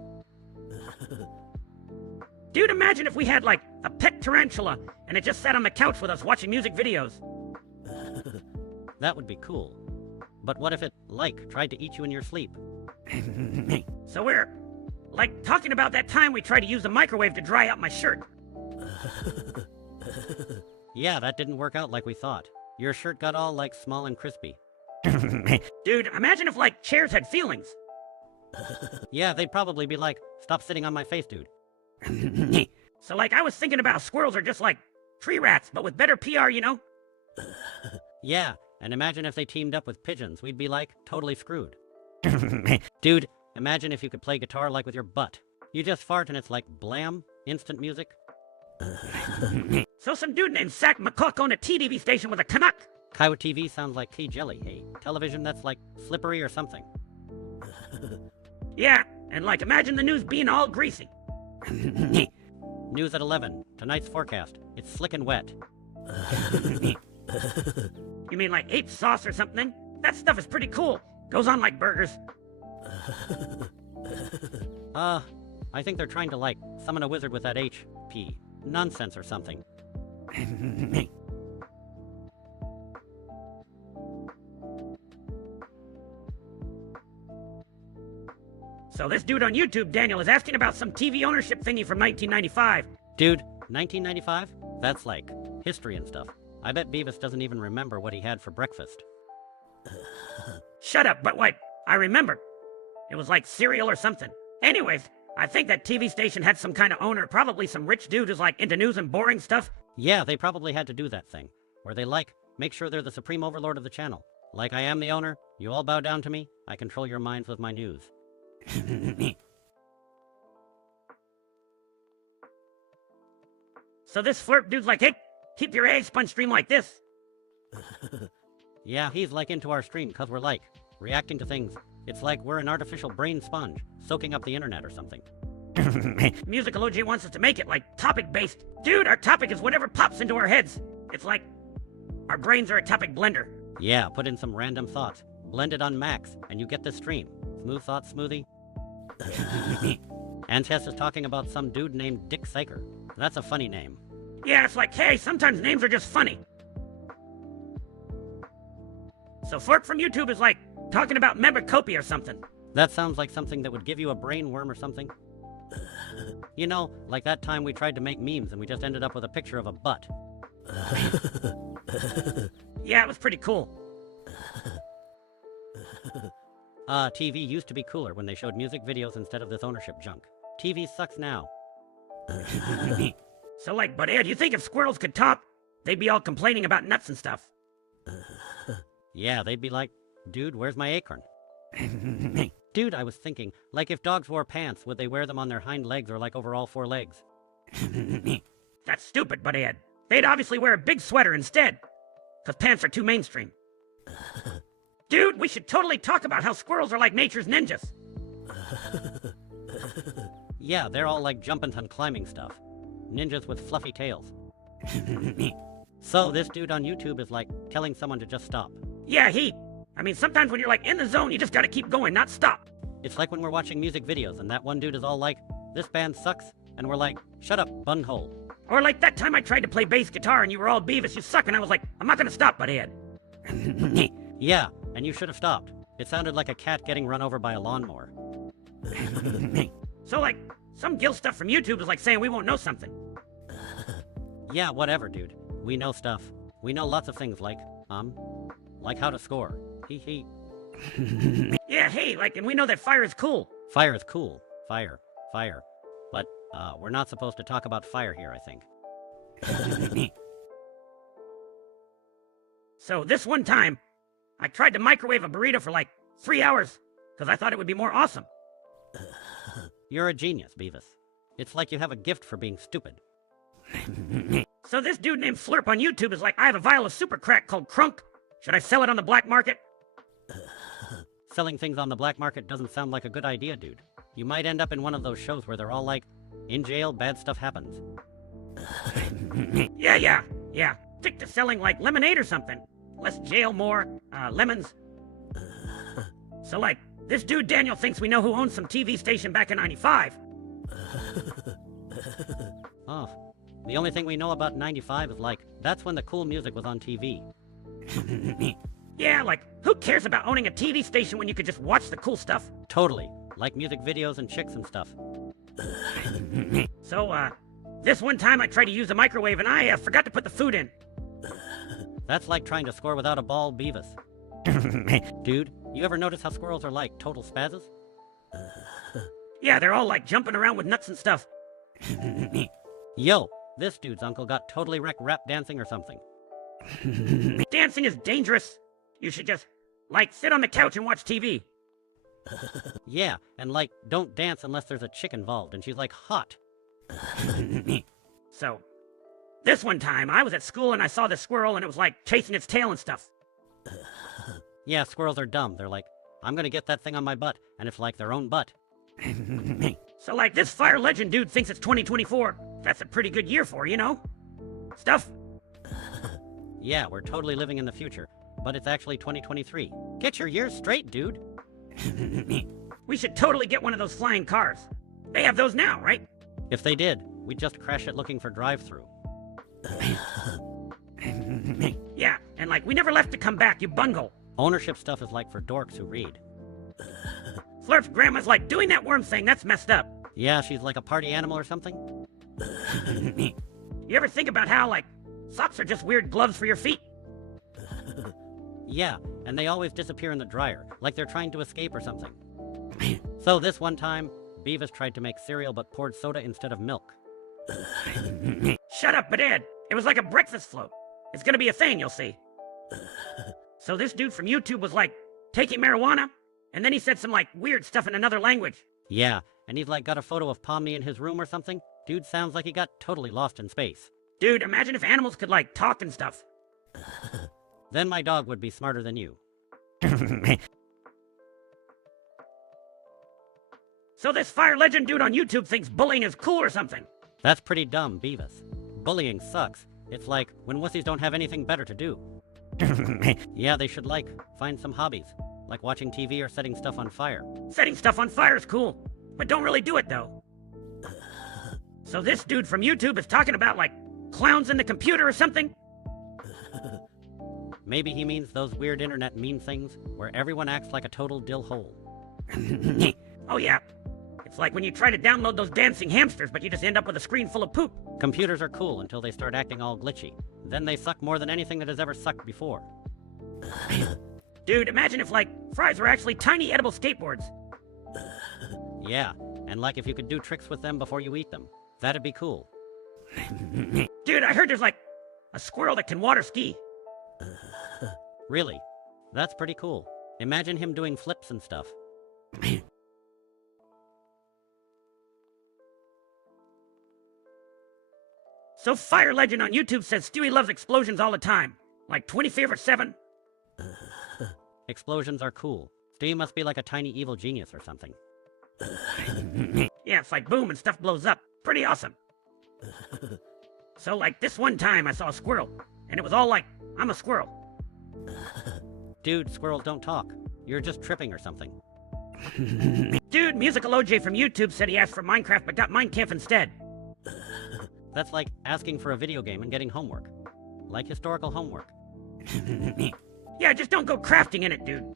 Dude, imagine if we had, like, a pet tarantula, and it just sat on the couch with us watching music videos. That would be cool. But what if it, like, tried to eat you in your sleep? So we're, like, talking about that time we tried to use the microwave to dry out my shirt. Yeah, that didn't work out like we thought. Your shirt got all, like, small and crispy. Dude, imagine if, like, chairs had feelings. Yeah, they'd probably be like, stop sitting on my face, dude. So, like, I was thinking about squirrels are just like tree rats, but with better PR, you know? Yeah, and imagine if they teamed up with pigeons. We'd be like, totally screwed. Dude, imagine if you could play guitar like with your butt. You just fart and it's like blam, instant music. So some dude named Sack McCook owned a TDV station with a Canuck. Kiowa TV sounds like tea jelly, hey? Television that's like slippery or something. Yeah, and like imagine the news being all greasy. News at 11. Tonight's forecast. It's slick and wet. You mean like ape sauce or something? That stuff is pretty cool. Goes on like burgers. I think they're trying to, like, summon a wizard with that HP. Nonsense or something. So this dude on YouTube, Daniel, is asking about some TV ownership thingy from 1995. Dude, 1995? That's like history and stuff. I bet Beavis doesn't even remember what he had for breakfast. Shut up, but wait, I remember. It was like cereal or something. Anyways, I think that TV station had some kind of owner, probably some rich dude who's like into news and boring stuff. Yeah, they probably had to do that thing, where they like, make sure they're the supreme overlord of the channel. Like I am the owner, you all bow down to me, I control your minds with my news. So this flirt dude's like, hey, keep your egg sponge stream like this. Yeah, he's like into our stream, cause we're like, reacting to things. It's like we're an artificial brain sponge, soaking up the internet or something. Musical OG wants us to make it like topic-based. Dude, our topic is whatever pops into our heads. It's like our brains are a topic blender. Yeah, put in some random thoughts, blend it on max, and you get this stream. Smooth thought smoothie. And Tess is talking about some dude named Dick Saker. That's a funny name. Yeah, it's like, hey, sometimes names are just funny. So Flirt from YouTube is like talking about Membacopia or something. That sounds like something that would give you a brain worm or something. You know, like that time we tried to make memes and we just ended up with a picture of a butt. Yeah, it was pretty cool. TV used to be cooler when they showed music videos instead of this ownership junk. TV sucks now. So like, but Ed, you think if squirrels could talk, they'd be all complaining about nuts and stuff? Yeah, they'd be like, dude, where's my acorn? Dude, I was thinking, like if dogs wore pants, would they wear them on their hind legs or like over all four legs? That's stupid, but Ed. They'd obviously wear a big sweater instead. Because pants are too mainstream. Dude, we should totally talk about how squirrels are like nature's ninjas. Yeah, they're all like jumping and climbing stuff. Ninjas with fluffy tails. So this dude on YouTube is like telling someone to just stop. Yeah, I mean, sometimes when you're like in the zone, you just gotta keep going, not stop. It's like when we're watching music videos and that one dude is all like, this band sucks, and we're like, shut up, bunghole. Or like that time I tried to play bass guitar and you were all Beavis, you suck, and I was like, I'm not gonna stop, but Ed. Yeah, and you should have stopped. It sounded like a cat getting run over by a lawnmower. So like, some gill stuff from YouTube is like saying we won't know something. Yeah, whatever, dude. We know stuff. We know lots of things like how to score. Hee. Yeah, hey, like, and we know that fire is cool. Fire is cool. Fire. But, we're not supposed to talk about fire here, I think. So this one time, I tried to microwave a burrito for like 3 hours, because I thought it would be more awesome. You're a genius, Beavis. It's like you have a gift for being stupid. So this dude named Slurp on YouTube is like, I have a vial of super crack called Crunk. Should I sell it on the black market? Selling things on the black market doesn't sound like a good idea, dude. You might end up in one of those shows where they're all like, in jail, bad stuff happens. Yeah. Stick to selling like lemonade or something. Less jail, more, lemons. So like, this dude Daniel thinks we know who owns some TV station back in '95. Oh, the only thing we know about 95 is like, that's when the cool music was on TV. Yeah, like, who cares about owning a TV station when you could just watch the cool stuff? Totally. Like music videos and chicks and stuff. So, this one time I tried to use the microwave and I forgot to put the food in. That's like trying to score without a ball, Beavis. Dude, you ever notice how squirrels are like total spazzes? Yeah, they're all like jumping around with nuts and stuff. Yo, this dude's uncle got totally wrecked rap dancing or something. Dancing is dangerous. You should just, like, sit on the couch and watch TV. Yeah, and like, don't dance unless there's a chick involved and she's like hot. So, this one time I was at school and I saw this squirrel and it was like chasing its tail and stuff. Yeah, squirrels are dumb. They're like, I'm gonna get that thing on my butt, and it's like their own butt. So like, this fire legend dude thinks it's 2024. That's a pretty good year for, you know? Stuff. Yeah, we're totally living in the future, but it's actually 2023. Get your years straight, dude. We should totally get one of those flying cars. They have those now, right? If they did, we'd just crash it looking for drive-through. Yeah, and like, we never left to come back, you bungle. Ownership stuff is like for dorks who read. Flirt's grandma's like, doing that worm thing, that's messed up. Yeah, she's like a party animal or something? You ever think about how, like, socks are just weird gloves for your feet? Yeah, and they always disappear in the dryer, like they're trying to escape or something. So this one time, Beavis tried to make cereal but poured soda instead of milk. Shut up, Butthead. It was like a breakfast float. It's gonna be a thing, you'll see. So this dude from YouTube was like, taking marijuana, and then he said some like weird stuff in another language. Yeah, and he's like got a photo of Pomni in his room or something. Dude sounds like he got totally lost in space. Dude, imagine if animals could like talk and stuff. Then my dog would be smarter than you. So this fire legend dude on YouTube thinks bullying is cool or something. That's pretty dumb, Beavis. Bullying sucks. It's like when wussies don't have anything better to do. Yeah, they should like find some hobbies, like watching TV or setting stuff on fire. Setting stuff on fire is cool, but don't really do it though. So this dude from YouTube is talking about like clowns in the computer or something? Maybe he means those weird internet meme things where everyone acts like a total dill hole. Oh yeah. It's like when you try to download those dancing hamsters, but you just end up with a screen full of poop. Computers are cool until they start acting all glitchy. Then they suck more than anything that has ever sucked before. Dude, imagine if like fries were actually tiny edible skateboards. Yeah, and like if you could do tricks with them before you eat them. That'd be cool. Dude, I heard there's like a squirrel that can water ski. Really? That's pretty cool. Imagine him doing flips and stuff. So Fire Legend on YouTube says Stewie loves explosions all the time. Like 20 Fever 7. Explosions are cool. Stewie must be like a tiny evil genius or something. Yeah, it's like boom and stuff blows up. Pretty awesome. So like this one time I saw a squirrel, and it was all like, I'm a squirrel. Dude, squirrels don't talk. You're just tripping or something. Dude, Musical OJ from YouTube said he asked for Minecraft but got Minecraft instead. That's like asking for a video game and getting homework. Like historical homework. Yeah, just don't go crafting in it, dude.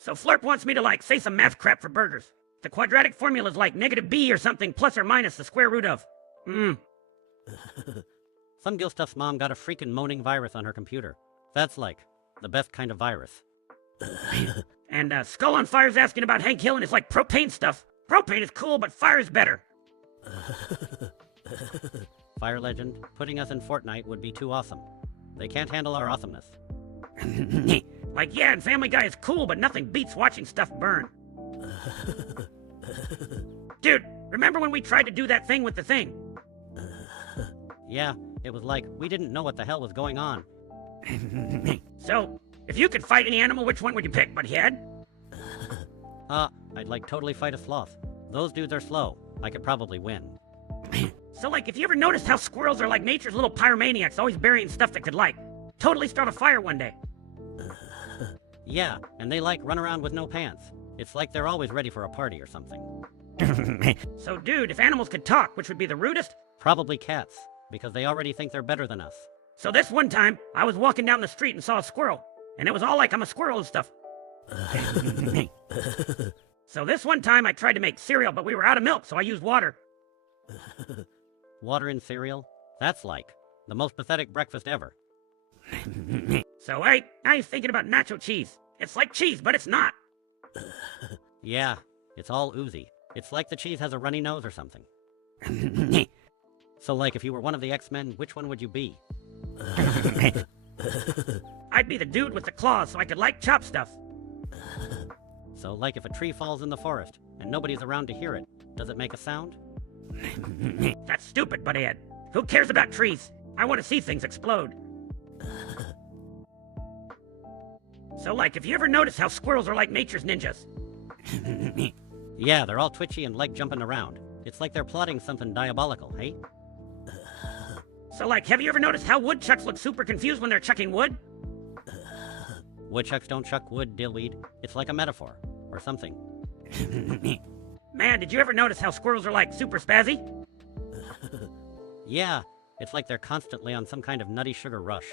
So Flurp wants me to, like, say some math crap for burgers. The quadratic formula is like -b or something plus or minus the square root of. Some Gilstuff's mom got a freaking moaning virus on her computer. That's like the best kind of virus. And Skull on Fire's asking about Hank Hill and his, like, propane stuff. Propane is cool, but fire's better. Fire Legend, putting us in Fortnite would be too awesome. They can't handle our awesomeness. Like, yeah, and Family Guy is cool, but nothing beats watching stuff burn. Dude, remember when we tried to do that thing with the thing? Yeah, it was like we didn't know what the hell was going on. So, if you could fight any animal, which one would you pick, Butthead? I'd like totally fight a sloth. Those dudes are slow. I could probably win. So, like, if you ever noticed how squirrels are like nature's little pyromaniacs, always burying stuff that could, like, totally start a fire one day. Yeah, and they like run around with no pants. It's like they're always ready for a party or something. So, dude, if animals could talk, which would be the rudest? Probably cats, because they already think they're better than us. So this one time, I was walking down the street and saw a squirrel, and it was all like I'm a squirrel and stuff. So this one time, I tried to make cereal, but we were out of milk, so I used water. Water in cereal? That's like the most pathetic breakfast ever. So, hey, I was thinking about nacho cheese. It's like cheese, but it's not. Yeah, it's all oozy. It's like the cheese has a runny nose or something. So, like, if you were one of the X-Men, which one would you be? I'd be the dude with the claws so I could, like, chop stuff. So, like, if a tree falls in the forest and nobody's around to hear it, does it make a sound? That's stupid, Butthead. Who cares about trees? I want to see things explode. So, like, if you ever notice how squirrels are like nature's ninjas? Yeah, they're all twitchy and like jumping around. It's like they're plotting something diabolical, hey? So, like, have you ever noticed how woodchucks look super confused when they're chucking wood? Woodchucks don't chuck wood, dillweed. It's like a metaphor, or something. Man, did you ever notice how squirrels are, like, super spazzy? Yeah, it's like they're constantly on some kind of nutty sugar rush.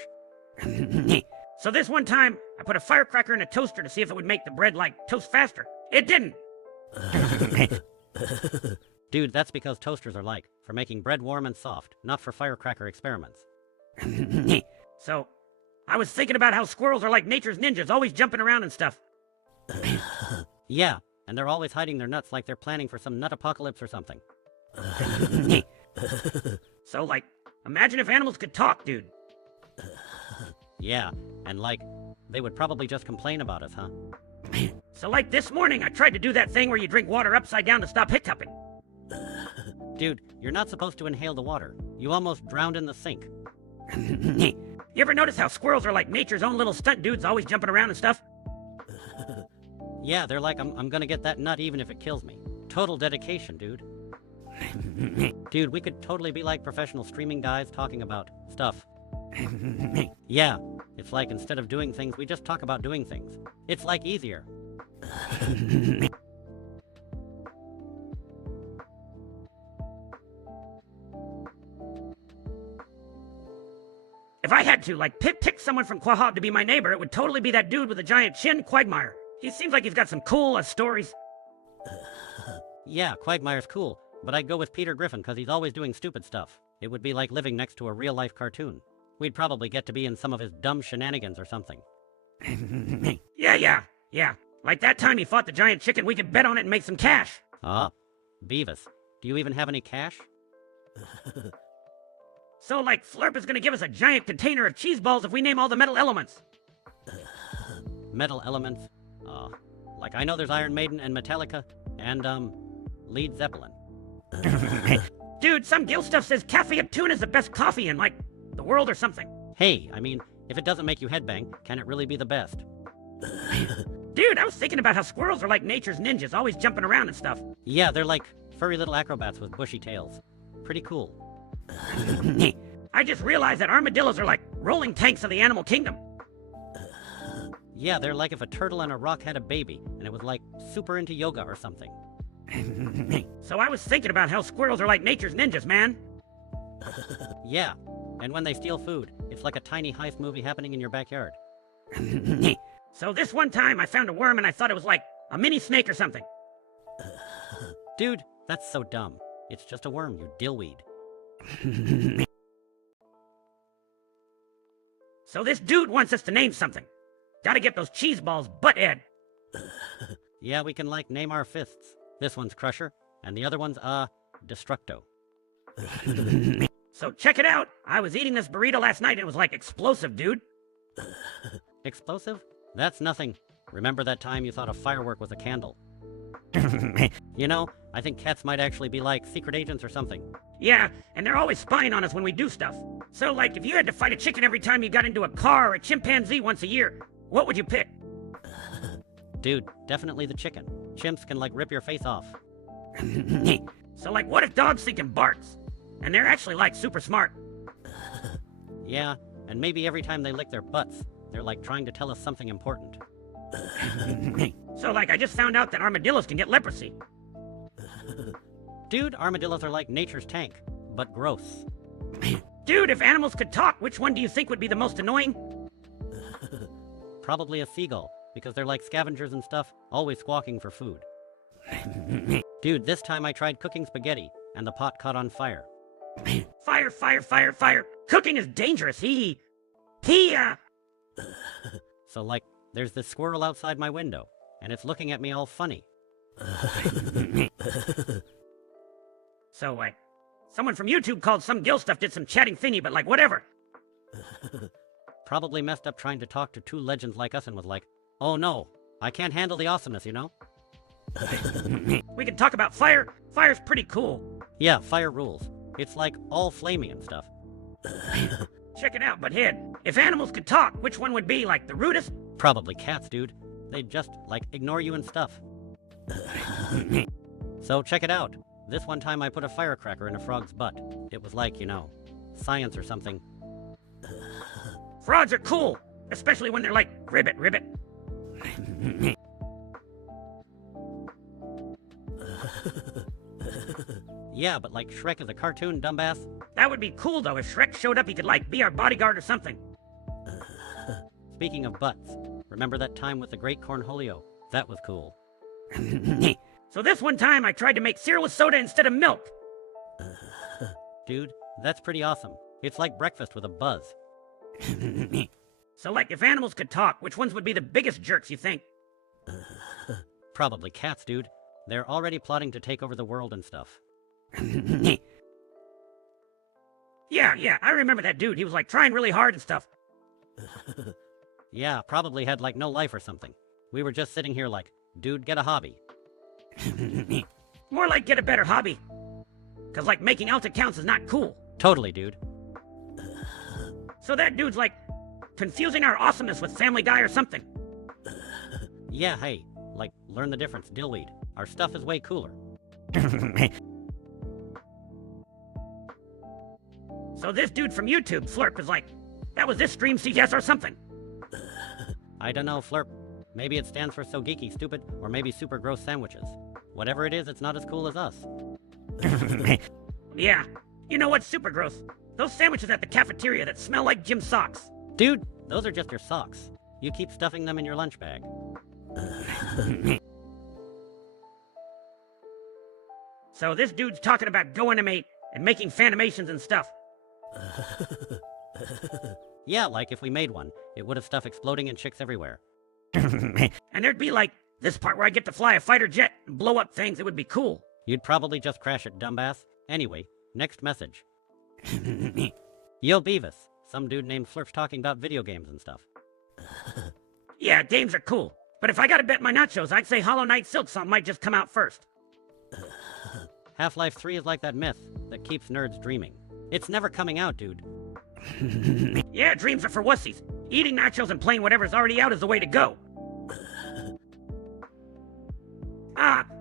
So this one time, I put a firecracker in a toaster to see if it would make the bread, like, toast faster. It didn't! Dude, that's because toasters are like for making bread warm and soft, not for firecracker experiments. So, I was thinking about how squirrels are like nature's ninjas, always jumping around and stuff. Yeah, and they're always hiding their nuts like they're planning for some nut apocalypse or something. So, like, imagine if animals could talk, dude. Yeah, and like, they would probably just complain about us, huh? So, like, this morning, I tried to do that thing where you drink water upside down to stop hiccuping. Dude, you're not supposed to inhale the water. You almost drowned in the sink. You ever notice how squirrels are like nature's own little stunt dudes, always jumping around and stuff? Yeah, they're like, I'm gonna get that nut even if it kills me. Total dedication, dude. Dude, we could totally be like professional streaming guys talking about stuff. Yeah, it's like instead of doing things, we just talk about doing things. It's like easier. If I had to, like, pick someone from Quahog to be my neighbor, it would totally be that dude with a giant chin, Quagmire. He seems like he's got some cool stories. Yeah, Quagmire's cool, but I'd go with Peter Griffin because he's always doing stupid stuff. It would be like living next to a real-life cartoon. We'd probably get to be in some of his dumb shenanigans or something. Yeah. Like that time he fought the giant chicken, we could bet on it and make some cash. Beavis, do you even have any cash? So, like, Flurp is gonna give us a giant container of cheese balls if we name all the metal elements. Metal elements? Like I know there's Iron Maiden and Metallica, and, Lead Zeppelin. Dude, some Gil stuff says Cafe at Tune is the best coffee in, like, the world or something. Hey, I mean, if it doesn't make you headbang, can it really be the best? Dude, I was thinking about how squirrels are like nature's ninjas, always jumping around and stuff. Yeah, they're like furry little acrobats with bushy tails. Pretty cool. I just realized that armadillos are like rolling tanks of the animal kingdom. Yeah, they're like if a turtle and a rock had a baby, and it was like super into yoga or something. So I was thinking about how squirrels are like nature's ninjas, man. Yeah, and when they steal food, it's like a tiny heist movie happening in your backyard. So this one time I found a worm and I thought it was like a mini snake or something. Dude, that's so dumb. It's just a worm, you dillweed. So this dude wants us to name something. Gotta get those cheese balls, Butthead. Yeah, we can, like, name our fists. This one's Crusher, and the other one's, Destructo. So check it out. I was eating this burrito last night and it was like explosive, dude. Explosive? That's nothing. Remember that time you thought a firework was a candle? You know, I think cats might actually be like secret agents or something. Yeah, and they're always spying on us when we do stuff. So, like, if you had to fight a chicken every time you got into a car or a chimpanzee once a year, what would you pick? Dude, definitely the chicken. Chimps can, like, rip your face off. So, like, what if dogs think in barks? And they're actually, like, super smart. Yeah, and maybe every time they lick their butts, they're, like, trying to tell us something important. So, like, I just found out that armadillos can get leprosy. Dude, armadillos are like nature's tank, but gross. Dude, if animals could talk, which one do you think would be the most annoying? Probably a seagull, because they're like scavengers and stuff, always squawking for food. Dude, this time I tried cooking spaghetti, and the pot caught on fire. Fire, fire, fire, fire. Cooking is dangerous. So, like, there's this squirrel outside my window, and it's looking at me all funny. So, like, someone from YouTube called some gill stuff did some chatting thingy, but, like, whatever. Probably messed up trying to talk to two legends like us and was like, oh no, I can't handle the awesomeness, you know? We can talk about fire. Fire's pretty cool. Yeah, fire rules. It's like all flamey and stuff. Check it out, Butthead. If animals could talk, which one would be, like, the rudest? Probably cats, dude. They'd just, like, ignore you and stuff. So check it out. This one time I put a firecracker in a frog's butt. It was like, you know, science or something. Frogs are cool, especially when they're like, ribbit, ribbit. Yeah, but like Shrek is a cartoon, dumbass. That would be cool, though. If Shrek showed up, he could, like, be our bodyguard or something. Speaking of butts, remember that time with the great cornholio? That was cool. So this one time, I tried to make cereal with soda instead of milk. Dude, that's pretty awesome. It's like breakfast with a buzz. So, like, if animals could talk, which ones would be the biggest jerks, you think? Probably cats, dude. They're already plotting to take over the world and stuff. Yeah, I remember that dude. He was, like, trying really hard and stuff. Yeah, probably had, like, no life or something. We were just sitting here like, dude, get a hobby. More like get a better hobby. Cause, like, making alt accounts is not cool. Totally, dude. So that dude's, like, confusing our awesomeness with Family Guy or something. Yeah, hey, like, learn the difference, dillweed. Our stuff is way cooler. So this dude from YouTube, Flirp, was like, that was this stream CGS or something. I don't know, Flirp. Maybe it stands for so geeky stupid, or maybe super gross sandwiches. Whatever it is, it's not as cool as us. Yeah. You know what's super gross? Those sandwiches at the cafeteria that smell like gym socks. Dude, those are just your socks. You keep stuffing them in your lunch bag. So this dude's talking about GoAnimate and making fanimations and stuff. Yeah, like if we made one, it would have stuff exploding and chicks everywhere. And there'd be like, this part where I get to fly a fighter jet and blow up things. It would be cool. You'd probably just crash it, dumbass. Anyway, next message. Yo, Beavis. Some dude named Flirp's talking about video games and stuff. Yeah, games are cool. But if I gotta bet my nachos, I'd say Hollow Knight Silksong might just come out first. Half-Life 3 is like that myth that keeps nerds dreaming. It's never coming out, dude. Yeah, dreams are for wussies. Eating nachos and playing whatever's already out is the way to go.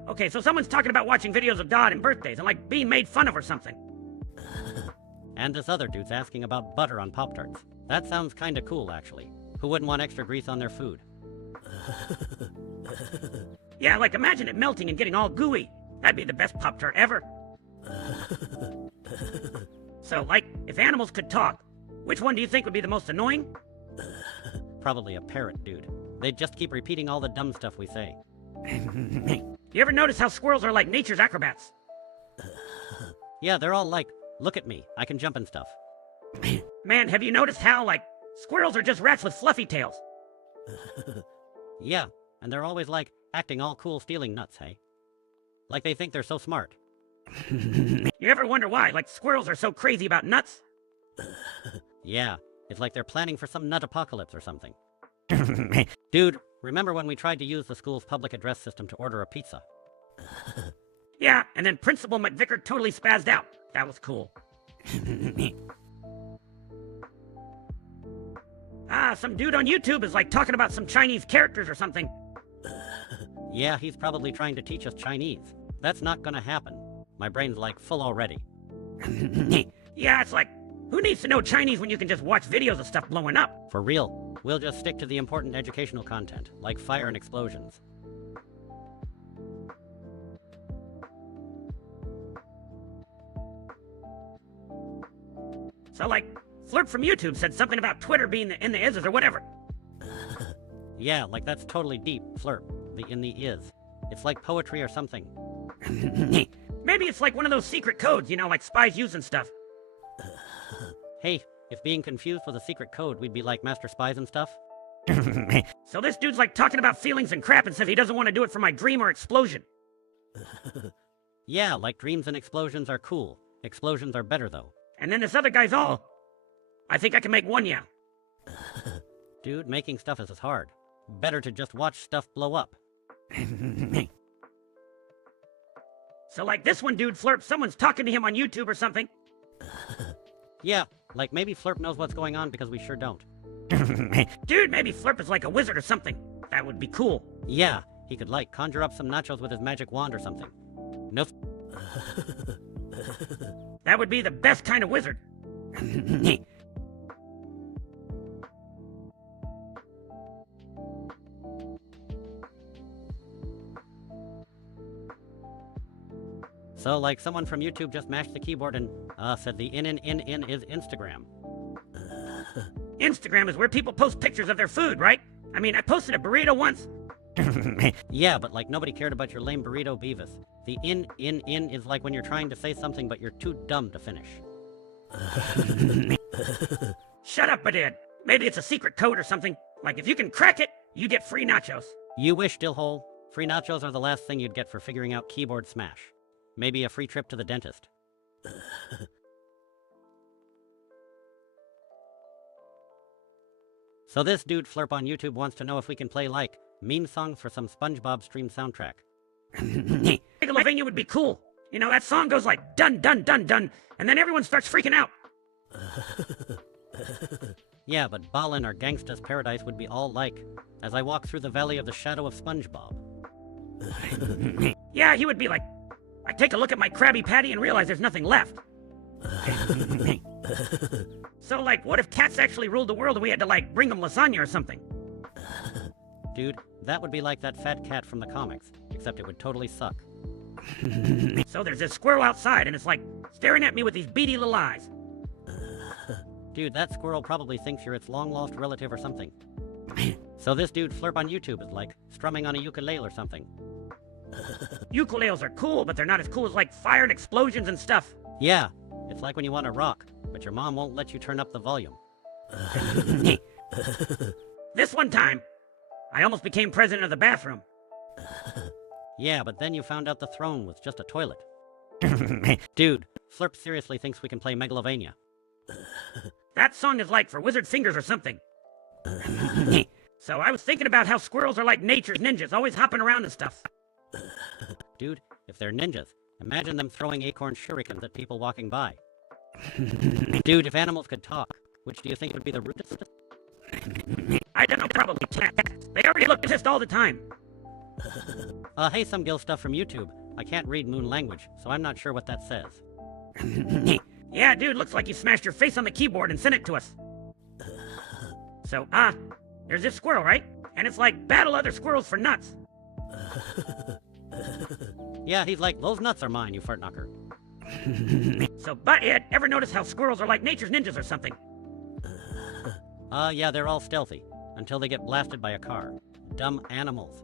Okay, so someone's talking about watching videos of God and birthdays and, like, being made fun of or something. And this other dude's asking about butter on Pop-Tarts. That sounds kinda cool, actually. Who wouldn't want extra grease on their food? Yeah, like, imagine it melting and getting all gooey. That'd be the best Pop-Tart ever. So, like, if animals could talk, which one do you think would be the most annoying? Probably a parrot, dude. They just keep repeating all the dumb stuff we say. You ever notice how squirrels are like nature's acrobats? Yeah, they're all like, look at me, I can jump and stuff. Man, have you noticed how, like, squirrels are just rats with fluffy tails? Yeah, and they're always like, acting all cool stealing nuts, hey? Like they think they're so smart. You ever wonder why, like, squirrels are so crazy about nuts? Yeah, it's like they're planning for some nut apocalypse or something. Dude, remember when we tried to use the school's public address system to order a pizza? Yeah, and then Principal McVicker totally spazzed out. That was cool. Some dude on YouTube is like talking about some Chinese characters or something. Yeah, he's probably trying to teach us Chinese. That's not gonna happen. My brain's like full already. Yeah, it's like, who needs to know Chinese when you can just watch videos of stuff blowing up? For real, we'll just stick to the important educational content, like fire and explosions. So, like, Flirp from YouTube said something about Twitter being in the is's or whatever. Yeah, like that's totally deep, Flirp. The in the is. It's like poetry or something. Maybe it's like one of those secret codes, you know, like spies use and stuff. Hey, if being confused was a secret code, we'd be like master spies and stuff? So this dude's like talking about feelings and crap and says he doesn't want to do it for my dream or explosion. Yeah, like dreams and explosions are cool. Explosions are better, though. And then this other guy's all, I think I can make one, yeah. Dude, making stuff is hard. Better to just watch stuff blow up. So like this one dude, Flirp, someone's talking to him on YouTube or something. Yeah, like maybe Flirp knows what's going on because we sure don't. Dude, maybe Flirp is like a wizard or something. That would be cool. Yeah, he could like conjure up some nachos with his magic wand or something. Nope. That would be the best kind of wizard. So, like, someone from YouTube just mashed the keyboard and, said the in is Instagram. Instagram is where people post pictures of their food, right? I mean, I posted a burrito once. Yeah, but, like, nobody cared about your lame burrito, Beavis. The in is like when you're trying to say something but you're too dumb to finish. Shut up, Butthead. Maybe it's a secret code or something. Like, if you can crack it, you get free nachos. You wish, Dillhole. Free nachos are the last thing you'd get for figuring out keyboard smash. Maybe a free trip to the dentist. So this dude Flirp on YouTube wants to know if we can play, like, meme songs for some SpongeBob stream soundtrack. Megalovania would be cool. You know, that song goes like dun dun dun dun, and then everyone starts freaking out. Yeah, but Ballin or Gangsta's Paradise would be all like, as I walk through the valley of the shadow of SpongeBob. Yeah, he would be like, I take a look at my Krabby Patty and realize there's nothing left. So, like, what if cats actually ruled the world and we had to, like, bring them lasagna or something? Dude, that would be like that fat cat from the comics, except it would totally suck. So there's this squirrel outside and it's like staring at me with these beady little eyes. Dude, that squirrel probably thinks you're its long-lost relative or something. So this dude Flirp on YouTube is like strumming on a ukulele or something. Ukuleles are cool, but they're not as cool as like fire and explosions and stuff. Yeah, it's like when you want to rock, but your mom won't let you turn up the volume. This one time, I almost became president of the bathroom. Yeah, but then you found out the throne was just a toilet. Dude, Flirp seriously thinks we can play Megalovania. That song is like for wizard fingers or something. So I was thinking about how squirrels are like nature's ninjas, always hopping around and stuff. Dude, if they're ninjas, imagine them throwing acorn shurikens at people walking by. Dude, if animals could talk, which do you think would be the rudest? I don't know, probably cats. They already look pissed all the time. Hey, some gill stuff from YouTube. I can't read moon language, so I'm not sure what that says. Yeah, dude, looks like you smashed your face on the keyboard and sent it to us. So, there's this squirrel, right? And it's like, battle other squirrels for nuts. Yeah, he's like, those nuts are mine, you fart knocker. So, Butthead, ever notice how squirrels are like nature's ninjas or something? Yeah, they're all stealthy. until they get blasted by a car. Dumb animals.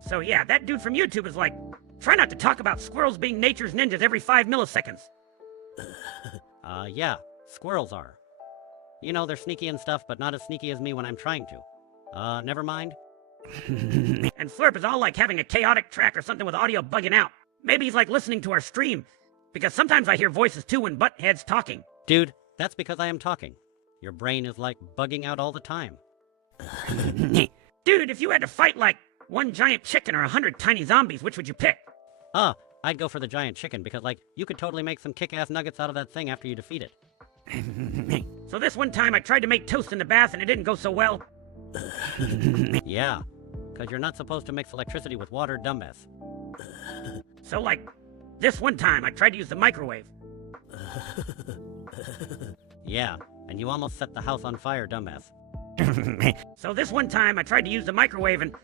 So yeah, that dude from YouTube is like, try not to talk about squirrels being nature's ninjas every 5 milliseconds. Yeah, squirrels are. You know, they're sneaky and stuff, but not as sneaky as me when I'm trying to. Never mind. And Flurp is all like having a chaotic track or something with audio bugging out. Maybe he's like listening to our stream, because sometimes I hear voices too when Butthead's talking. Dude, that's because I am talking. Your brain is like bugging out all the time. Dude, if you had to fight like one giant chicken or 100 tiny zombies, which would you pick? I'd go for the giant chicken because, like, you could totally make some kick-ass nuggets out of that thing after you defeat it. So this one time I tried to make toast in the bath and it didn't go so well. Yeah, because you're not supposed to mix electricity with water, dumbass. So like, this one time I tried to use the microwave. Yeah, and you almost set the house on fire, dumbass. So this one time I tried to use the microwave and,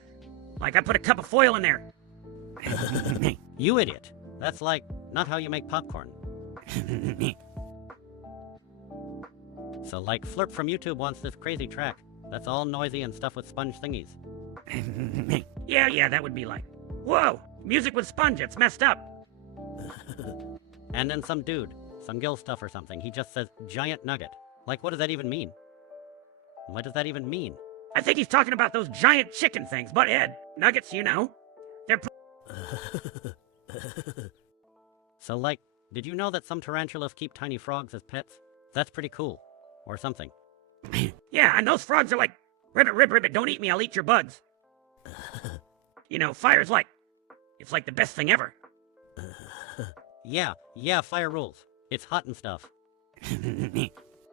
like, I put a cup of foil in there. You idiot. That's like, not how you make popcorn. So like, Flurp from YouTube wants this crazy track. That's all noisy and stuff with sponge thingies. Yeah, that would be like, whoa, music with sponge, it's messed up. And then some dude, some gill stuff or something, he just says, giant nugget. Like, what does that even mean? What does that even mean? I think he's talking about those giant chicken things, Butthead. Nuggets, you know. They're So like, did you know that some tarantulas keep tiny frogs as pets? That's pretty cool. Or something. Yeah, and those frogs are like, ribbit, don't eat me, I'll eat your bugs. You know, fire's like, it's like the best thing ever. Yeah, fire rules. It's hot and stuff.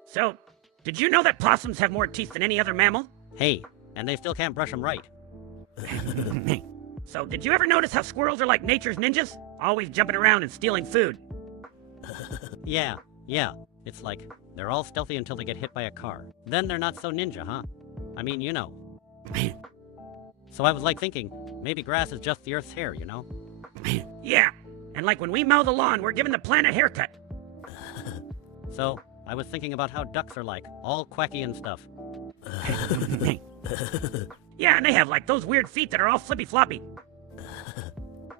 So, did you know that possums have more teeth than any other mammal? Hey, and they still can't brush them right. So, did you ever notice how squirrels are like nature's ninjas? Always jumping around and stealing food. Yeah. It's like, they're all stealthy until they get hit by a car. Then they're not so ninja, huh? I mean, you know. So I was like thinking, maybe grass is just the Earth's hair, you know? Yeah, and like when we mow the lawn, we're giving the plant a haircut. So, I was thinking about how ducks are like, all quacky and stuff. Yeah, and they have like those weird feet that are all flippy floppy.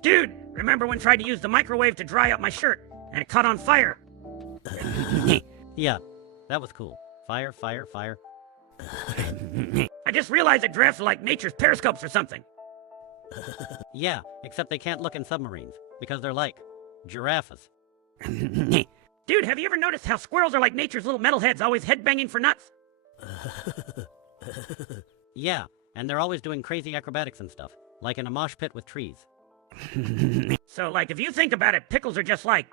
Dude, remember when I tried to use the microwave to dry up my shirt, and it caught on fire? Yeah, that was cool. Fire. I just realized that giraffes are like nature's periscopes or something. Yeah, except they can't look in submarines, because they're like, giraffes. Dude, have you ever noticed how squirrels are like nature's little metalheads always headbanging for nuts? Yeah, and they're always doing crazy acrobatics and stuff, like in a mosh pit with trees. So, like, if you think about it, pickles are just like...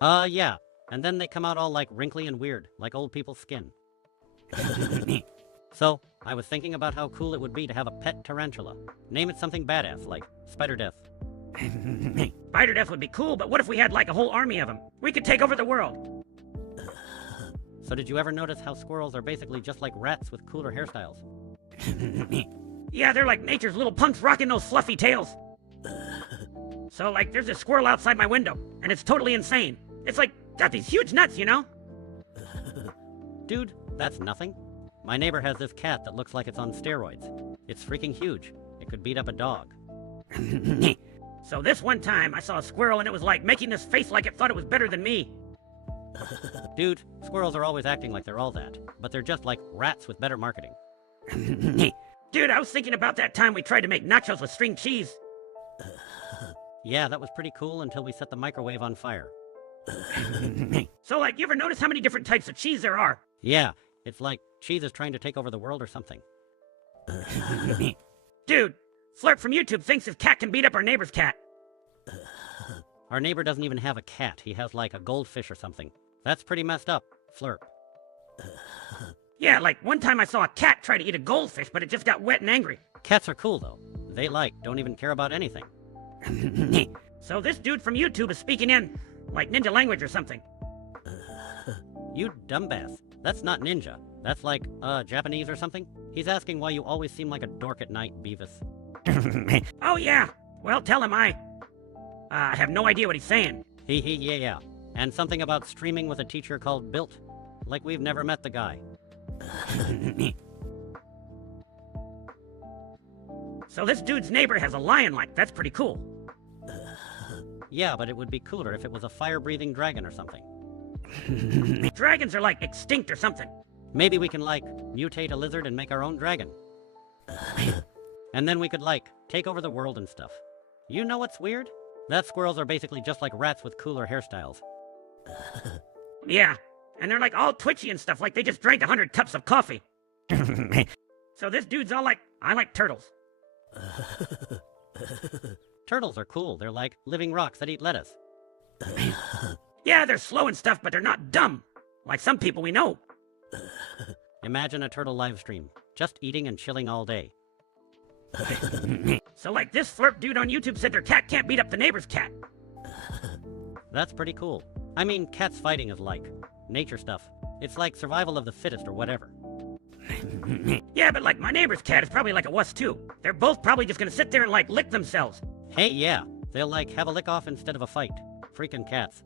Yeah, and then they come out all like wrinkly and weird, like old people's skin. So, I was thinking about how cool it would be to have a pet tarantula. Name it something badass, like Spider Death. Spider Death would be cool, but what if we had like a whole army of them? We could take over the world. So did you ever notice how squirrels are basically just like rats with cooler hairstyles? Yeah, they're like nature's little punks rocking those fluffy tails. So, like, there's a squirrel outside my window, and it's totally insane. It's like, got these huge nuts, you know? Dude, that's nothing. My neighbor has this cat that looks like it's on steroids. It's freaking huge. It could beat up a dog. So this one time, I saw a squirrel, and it was like making this face like it thought it was better than me. Dude, squirrels are always acting like they're all that, but they're just like rats with better marketing. Dude, I was thinking about that time we tried to make nachos with string cheese. Yeah, that was pretty cool until we set the microwave on fire. So, like, you ever notice how many different types of cheese there are? Yeah, it's like cheese is trying to take over the world or something. Dude, Flurp from YouTube thinks his cat can beat up our neighbor's cat. Our neighbor doesn't even have a cat. He has like a goldfish or something. That's pretty messed up, Flurp. Yeah, like one time I saw a cat try to eat a goldfish, but it just got wet and angry. Cats are cool though. They like, don't even care about anything. So this dude from YouTube is speaking in, like, ninja language or something. You dumbass. That's not ninja. That's like, Japanese or something? He's asking why you always seem like a dork at night, Beavis. Oh, yeah. Well, tell him I have no idea what he's saying. Yeah. And something about streaming with a teacher called Built. Like we've never met the guy. So this dude's neighbor has a lion-like. That's pretty cool. Yeah, but it would be cooler if it was a fire-breathing dragon or something. Dragons are like extinct or something. Maybe we can, like, mutate a lizard and make our own dragon. And then we could, like, take over the world and stuff. You know what's weird? That squirrels are basically just like rats with cooler hairstyles. Yeah, and they're like all twitchy and stuff, like they just drank 100 cups of coffee. So this dude's all like, I like turtles. Turtles are cool. They're like living rocks that eat lettuce. Yeah, they're slow and stuff, but they're not dumb. Like some people we know. Imagine a turtle live stream. Just eating and chilling all day. So like this flirp dude on YouTube said their cat can't beat up the neighbor's cat. That's pretty cool. I mean, cats fighting is like nature stuff. It's like survival of the fittest or whatever. Yeah, but like my neighbor's cat is probably like a wuss too. They're both probably just gonna sit there and like lick themselves. Hey, yeah. They'll like have a lick off instead of a fight. Freaking cats.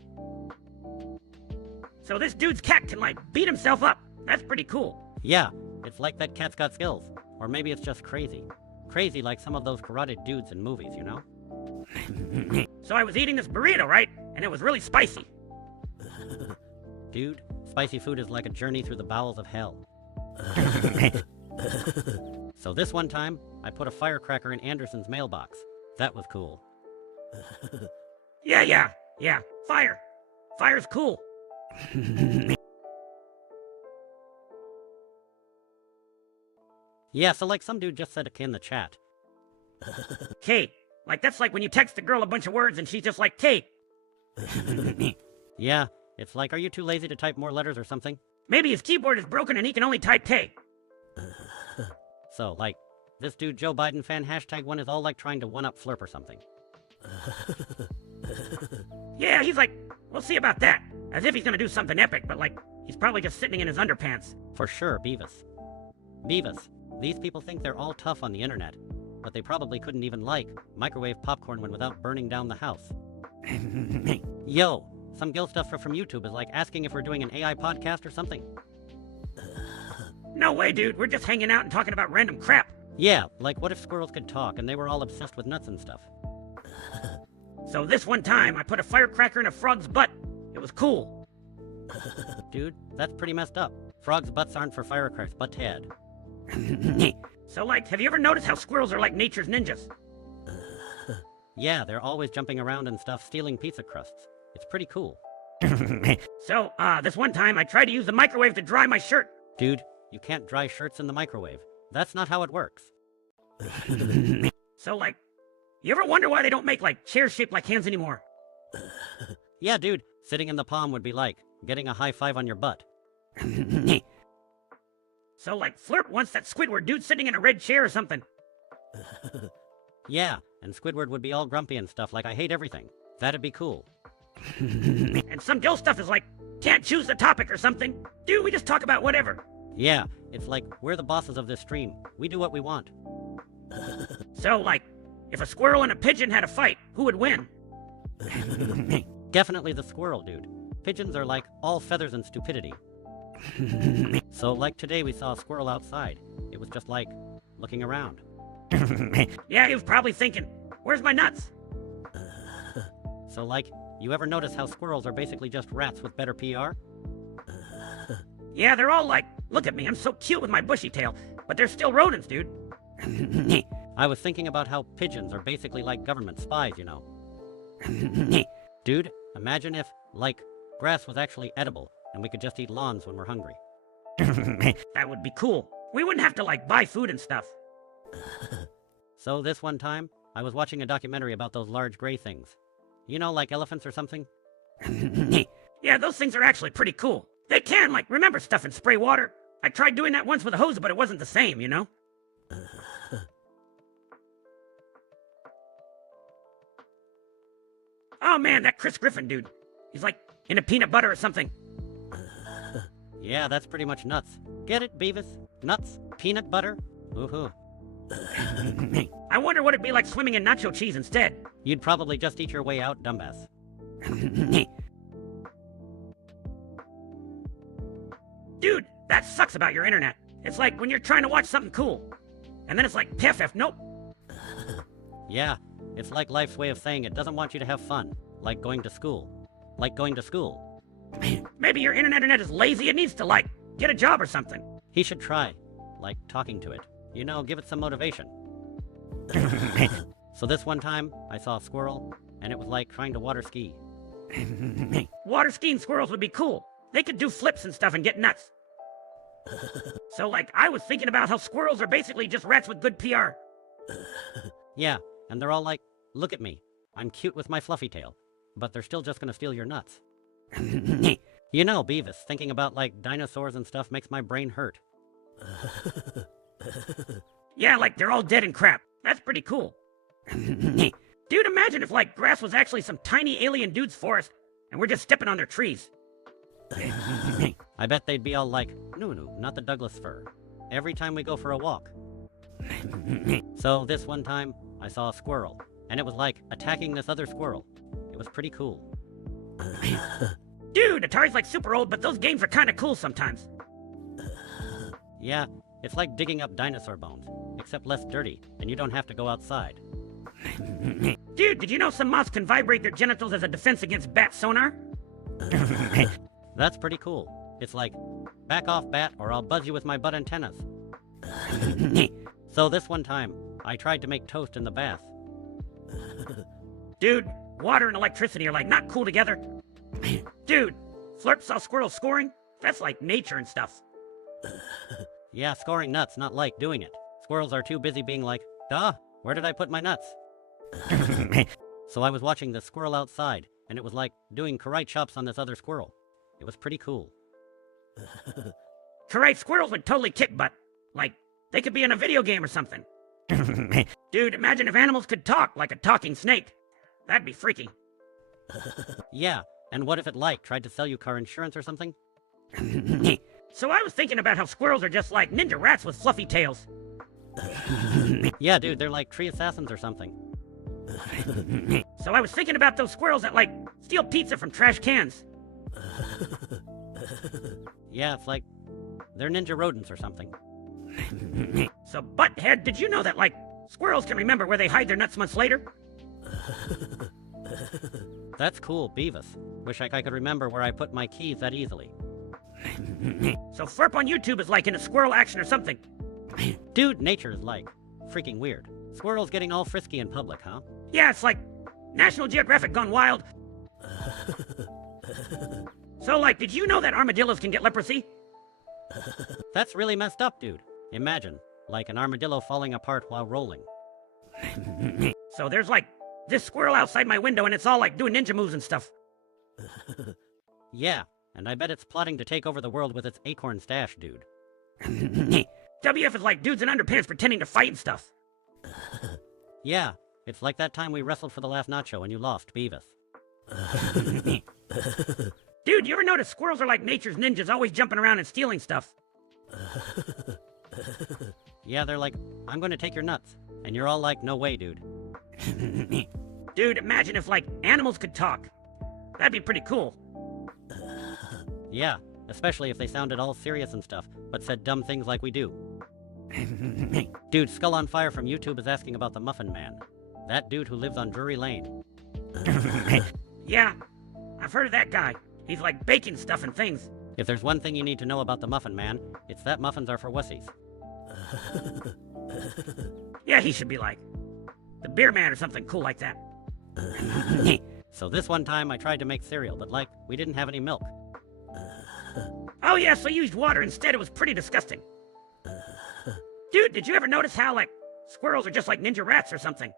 So this dude's cat can like beat himself up. That's pretty cool. Yeah, it's like that cat's got skills. Or maybe it's just crazy. Crazy like some of those karate dudes in movies, you know? So I was eating this burrito, right? And it was really spicy. Dude, spicy food is like a journey through the bowels of hell. So this one time, I put a firecracker in Anderson's mailbox. That was cool. Yeah. Fire. Fire's cool. Yeah, so like some dude just said in the chat. Kate. Like that's like when you text a girl a bunch of words and she's just like, Kate. Yeah, it's like, are you too lazy to type more letters or something? Maybe his keyboard is broken and he can only type K. So, like, this dude Joe Biden fan #1 is all like trying to one-up Flurp or something. Yeah, he's like, we'll see about that. As if he's gonna do something epic, but like, he's probably just sitting in his underpants. For sure, Beavis. Beavis, these people think they're all tough on the internet, but they probably couldn't even like microwave popcorn when without burning down the house. Yo, some guilt stuff from YouTube is like asking if we're doing an AI podcast or something. No way, dude. We're just hanging out and talking about random crap. Yeah, like what if squirrels could talk and they were all obsessed with nuts and stuff? So this one time, I put a firecracker in a frog's butt. It was cool. Dude, that's pretty messed up. Frogs' butts aren't for firecrackers, Butthead. So like, have you ever noticed how squirrels are like nature's ninjas? Yeah, they're always jumping around and stuff, stealing pizza crusts. It's pretty cool. So, this one time I tried to use the microwave to dry my shirt. Dude, you can't dry shirts in the microwave. That's not how it works. So like, you ever wonder why they don't make like chairs shaped like hands anymore? Yeah, dude, sitting in the palm would be like getting a high five on your butt. So like, Flirt wants that Squidward dude sitting in a red chair or something. Yeah, and Squidward would be all grumpy and stuff like I hate everything. That'd be cool. And some girl stuff is like, can't choose the topic or something. Dude, we just talk about whatever. Yeah, it's like, we're the bosses of this stream. We do what we want. So like, if a squirrel and a pigeon had a fight, who would win? Definitely the squirrel, dude. Pigeons are like all feathers and stupidity. So like today we saw a squirrel outside. It was just like, looking around. Yeah, he was probably thinking, where's my nuts? So like, you ever notice how squirrels are basically just rats with better PR? Yeah, they're all like, look at me, I'm so cute with my bushy tail. But they're still rodents, dude. I was thinking about how pigeons are basically like government spies, you know. Dude, imagine if, like, grass was actually edible and we could just eat lawns when we're hungry. That would be cool. We wouldn't have to like buy food and stuff. So this one time, I was watching a documentary about those large gray things. You know, like elephants or something? Yeah, those things are actually pretty cool. They can, like, remember stuff and spray water. I tried doing that once with a hose, but it wasn't the same, you know? Oh man, that Chris Griffin dude. He's like in a peanut butter or something. Yeah, that's pretty much nuts. Get it, Beavis? Nuts? Peanut butter? Woohoo. I wonder what it'd be like swimming in nacho cheese instead. You'd probably just eat your way out, dumbass. Dude, that sucks about your internet. It's like when you're trying to watch something cool, and then it's like, piff, nope. Yeah, it's like life's way of saying it doesn't want you to have fun. Like going to school. Like going to school. Maybe your internet is lazy. It needs to, like, get a job or something. He should try. Like talking to it. You know, give it some motivation. So this one time, I saw a squirrel, and it was like trying to water ski. Water skiing squirrels would be cool. They could do flips and stuff and get nuts. So, like, I was thinking about how squirrels are basically just rats with good PR. Yeah, and they're all like, look at me. I'm cute with my fluffy tail. But they're still just gonna steal your nuts. You know, Beavis, thinking about, like, dinosaurs and stuff makes my brain hurt. Yeah, like, they're all dead and crap. That's pretty cool. Dude, imagine if, like, grass was actually some tiny alien dude's forest, and we're just stepping on their trees. I bet they'd be all like, no, not the Douglas fir. Every time we go for a walk. So this one time, I saw a squirrel, and it was like attacking this other squirrel. It was pretty cool. Dude, Atari's like super old, but those games are kinda cool sometimes. Yeah, it's like digging up dinosaur bones, except less dirty, and you don't have to go outside. Dude, did you know some moths can vibrate their genitals as a defense against bat sonar? That's pretty cool. It's like, back off, bat, or I'll buzz you with my butt antennas. So this one time, I tried to make toast in the bath. Dude, water and electricity are like not cool together. Dude, Flirp saw squirrels scoring? That's like nature and stuff. Yeah, scoring nuts, not like doing it. Squirrels are too busy being like, duh, where did I put my nuts? So I was watching this squirrel outside, and it was like doing karate chops on this other squirrel. It was pretty cool. Karate squirrels would totally kick butt. Like, they could be in a video game or something. Dude, imagine if animals could talk like a talking snake. That'd be freaky. Yeah, and what if it like tried to sell you car insurance or something? So I was thinking about how squirrels are just like ninja rats with fluffy tails. Yeah, dude, they're like tree assassins or something. So I was thinking about those squirrels that, like, steal pizza from trash cans. Yeah, it's like they're ninja rodents or something. So, Butthead, did you know that, like, squirrels can remember where they hide their nuts months later? That's cool, Beavis. Wish I could remember where I put my keys that easily. So Flirp on YouTube is like in a squirrel action or something. Dude, nature is like freaking weird. Squirrels getting all frisky in public, huh? Yeah, it's like National Geographic gone wild. So, like, did you know that armadillos can get leprosy? That's really messed up, dude. Imagine, like an armadillo falling apart while rolling. So there's, like, this squirrel outside my window and it's all, like, doing ninja moves and stuff. Yeah, and I bet it's plotting to take over the world with its acorn stash, dude. WF is like dudes in underpants pretending to fight and stuff. Yeah, it's like that time we wrestled for the last nacho and you lost, Beavis. Dude, you ever notice squirrels are like nature's ninjas, always jumping around and stealing stuff? Yeah, they're like, I'm gonna take your nuts. And you're all like, no way, dude. Dude, imagine if, like, animals could talk. That'd be pretty cool. Yeah, especially if they sounded all serious and stuff, but said dumb things like we do. Dude, Skull on Fire from YouTube is asking about the Muffin Man. That dude who lives on Drury Lane. Yeah, I've heard of that guy. He's like baking stuff and things. If there's one thing you need to know about the Muffin Man, it's that muffins are for wussies. Yeah, he should be like the Beer Man or something cool like that. So this one time I tried to make cereal, but like, we didn't have any milk. Oh yeah, so you used water instead. It was pretty disgusting. Dude, did you ever notice how, like, squirrels are just like ninja rats or something?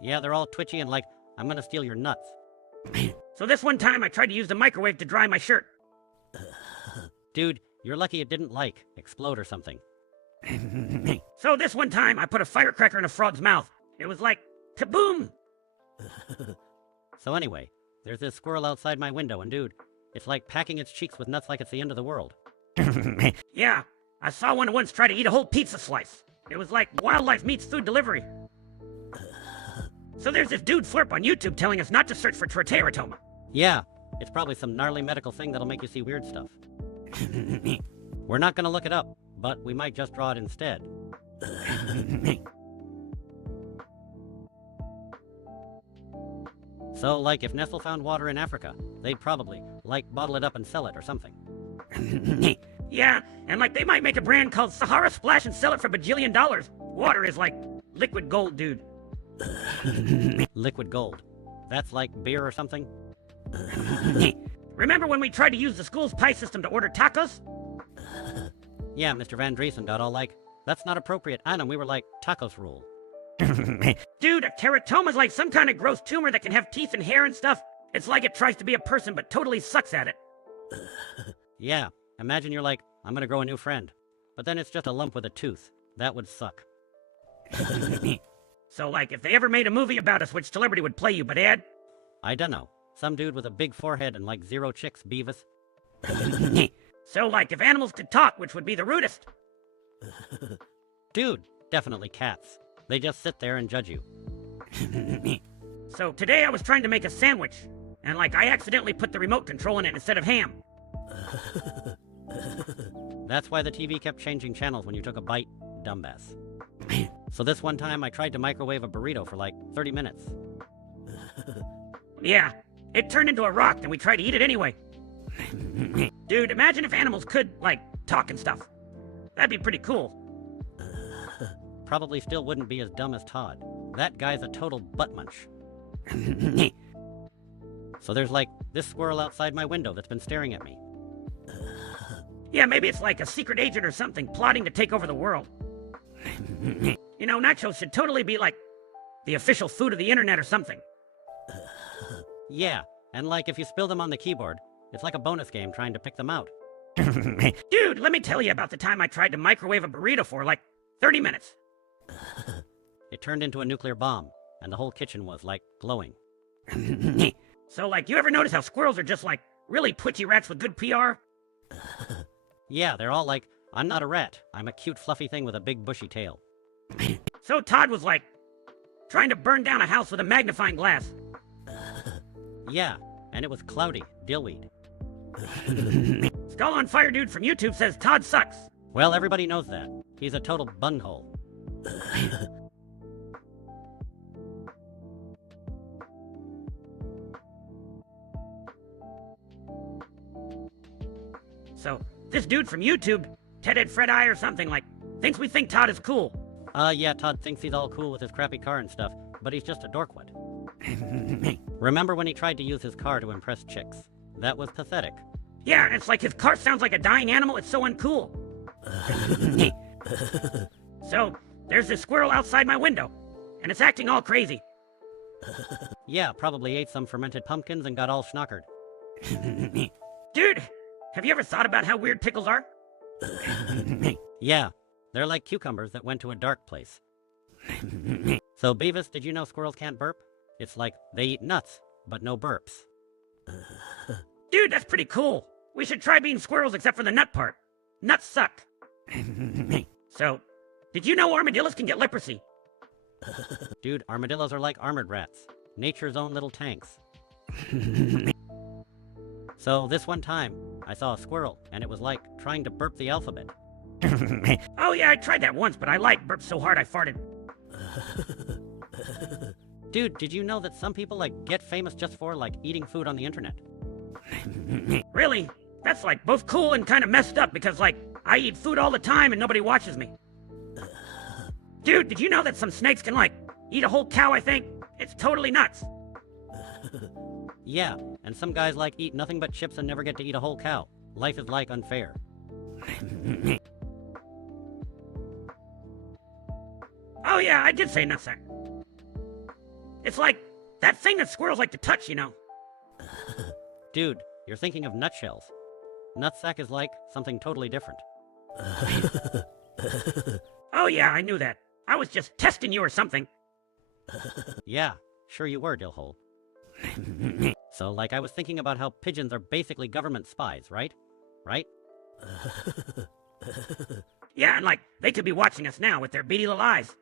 Yeah, they're all twitchy and like, I'm gonna steal your nuts. So this one time I tried to use the microwave to dry my shirt. Dude, you're lucky it didn't, like, explode or something. So this one time I put a firecracker in a frog's mouth. It was like, kaboom! So anyway, there's this squirrel outside my window and dude, it's like packing its cheeks with nuts like it's the end of the world. Yeah, I saw one once try to eat a whole pizza slice. It was like wildlife meets food delivery. So there's this dude Flirp on YouTube telling us not to search for Triceratoma. Yeah, it's probably some gnarly medical thing that'll make you see weird stuff. We're not gonna look it up, but we might just draw it instead. So, like, if Nestle found water in Africa, they'd probably, like, bottle it up and sell it or something. Yeah, and like they might make a brand called Sahara Splash and sell it for bajillion dollars. Water is like liquid gold, dude. Liquid gold. That's like beer or something? Remember when we tried to use the school's pie system to order tacos? Yeah, Mr. Van Driesen got all like, that's not appropriate, and we were like, tacos rule. Dude, a teratoma's like some kind of gross tumor that can have teeth and hair and stuff. It's like it tries to be a person but totally sucks at it. Yeah, imagine you're like, I'm gonna grow a new friend. But then it's just a lump with a tooth. That would suck. So like, if they ever made a movie about us, which celebrity would play you, but Ed? I dunno. Some dude with a big forehead and like 0 chicks, Beavis. So like, if animals could talk, which would be the rudest? Dude, definitely cats. They just sit there and judge you. So today I was trying to make a sandwich, and like I accidentally put the remote control in it instead of ham. That's why the TV kept changing channels when you took a bite, dumbass. So this one time I tried to microwave a burrito for like 30 minutes. Yeah, it turned into a rock and we tried to eat it anyway. Dude, imagine if animals could, like, talk and stuff. That'd be pretty cool. Probably still wouldn't be as dumb as Todd. That guy's a total butt munch. So there's like this squirrel outside my window that's been staring at me. Yeah, maybe it's like a secret agent or something plotting to take over the world. You know, nachos should totally be like the official food of the internet or something. Yeah, and like if you spill them on the keyboard, it's like a bonus game trying to pick them out. Dude, let me tell you about the time I tried to microwave a burrito for like 30 minutes. It turned into a nuclear bomb, and the whole kitchen was like glowing. So like, you ever notice how squirrels are just like really twitchy rats with good PR? Yeah, they're all like, I'm not a rat. I'm a cute fluffy thing with a big bushy tail. So Todd was like trying to burn down a house with a magnifying glass. Yeah, and it was cloudy, dillweed. Skull on Fire Dude from YouTube says Todd sucks. Well, everybody knows that. He's a total bunghole. So, this dude from YouTube, Ted Fred Eye or something, like, thinks we think Todd is cool. Yeah, Todd thinks he's all cool with his crappy car and stuff, but he's just a dorkwit. Remember when he tried to use his car to impress chicks? That was pathetic. Yeah, and it's like his car sounds like a dying animal, it's so uncool. So, there's this squirrel outside my window, and it's acting all crazy. Yeah, probably ate some fermented pumpkins and got all schnockered. Dude, have you ever thought about how weird pickles are? Yeah, they're like cucumbers that went to a dark place. So, Beavis, did you know squirrels can't burp? It's like they eat nuts, but no burps. Dude, that's pretty cool. We should try being squirrels except for the nut part. Nuts suck. So, did you know armadillos can get leprosy? Dude, armadillos are like armored rats. Nature's own little tanks. So this one time, I saw a squirrel, and it was like trying to burp the alphabet. Oh yeah, I tried that once, but I burped so hard I farted. Dude, did you know that some people like get famous just for like eating food on the internet? Really? That's like both cool and kind of messed up because like I eat food all the time and nobody watches me. Dude, did you know that some snakes can like eat a whole cow, I think? It's totally nuts. Yeah, and some guys like eat nothing but chips and never get to eat a whole cow. Life is like unfair. Oh yeah, I did say nutsack. It's like that thing that squirrels like to touch, you know. Dude, you're thinking of nutshells. Nutsack is like something totally different. Oh yeah, I knew that. I was just testing you or something. Yeah, sure you were, Dillhole. So, like, I was thinking about how pigeons are basically government spies, right? Right? Yeah, and like, they could be watching us now with their beady little eyes.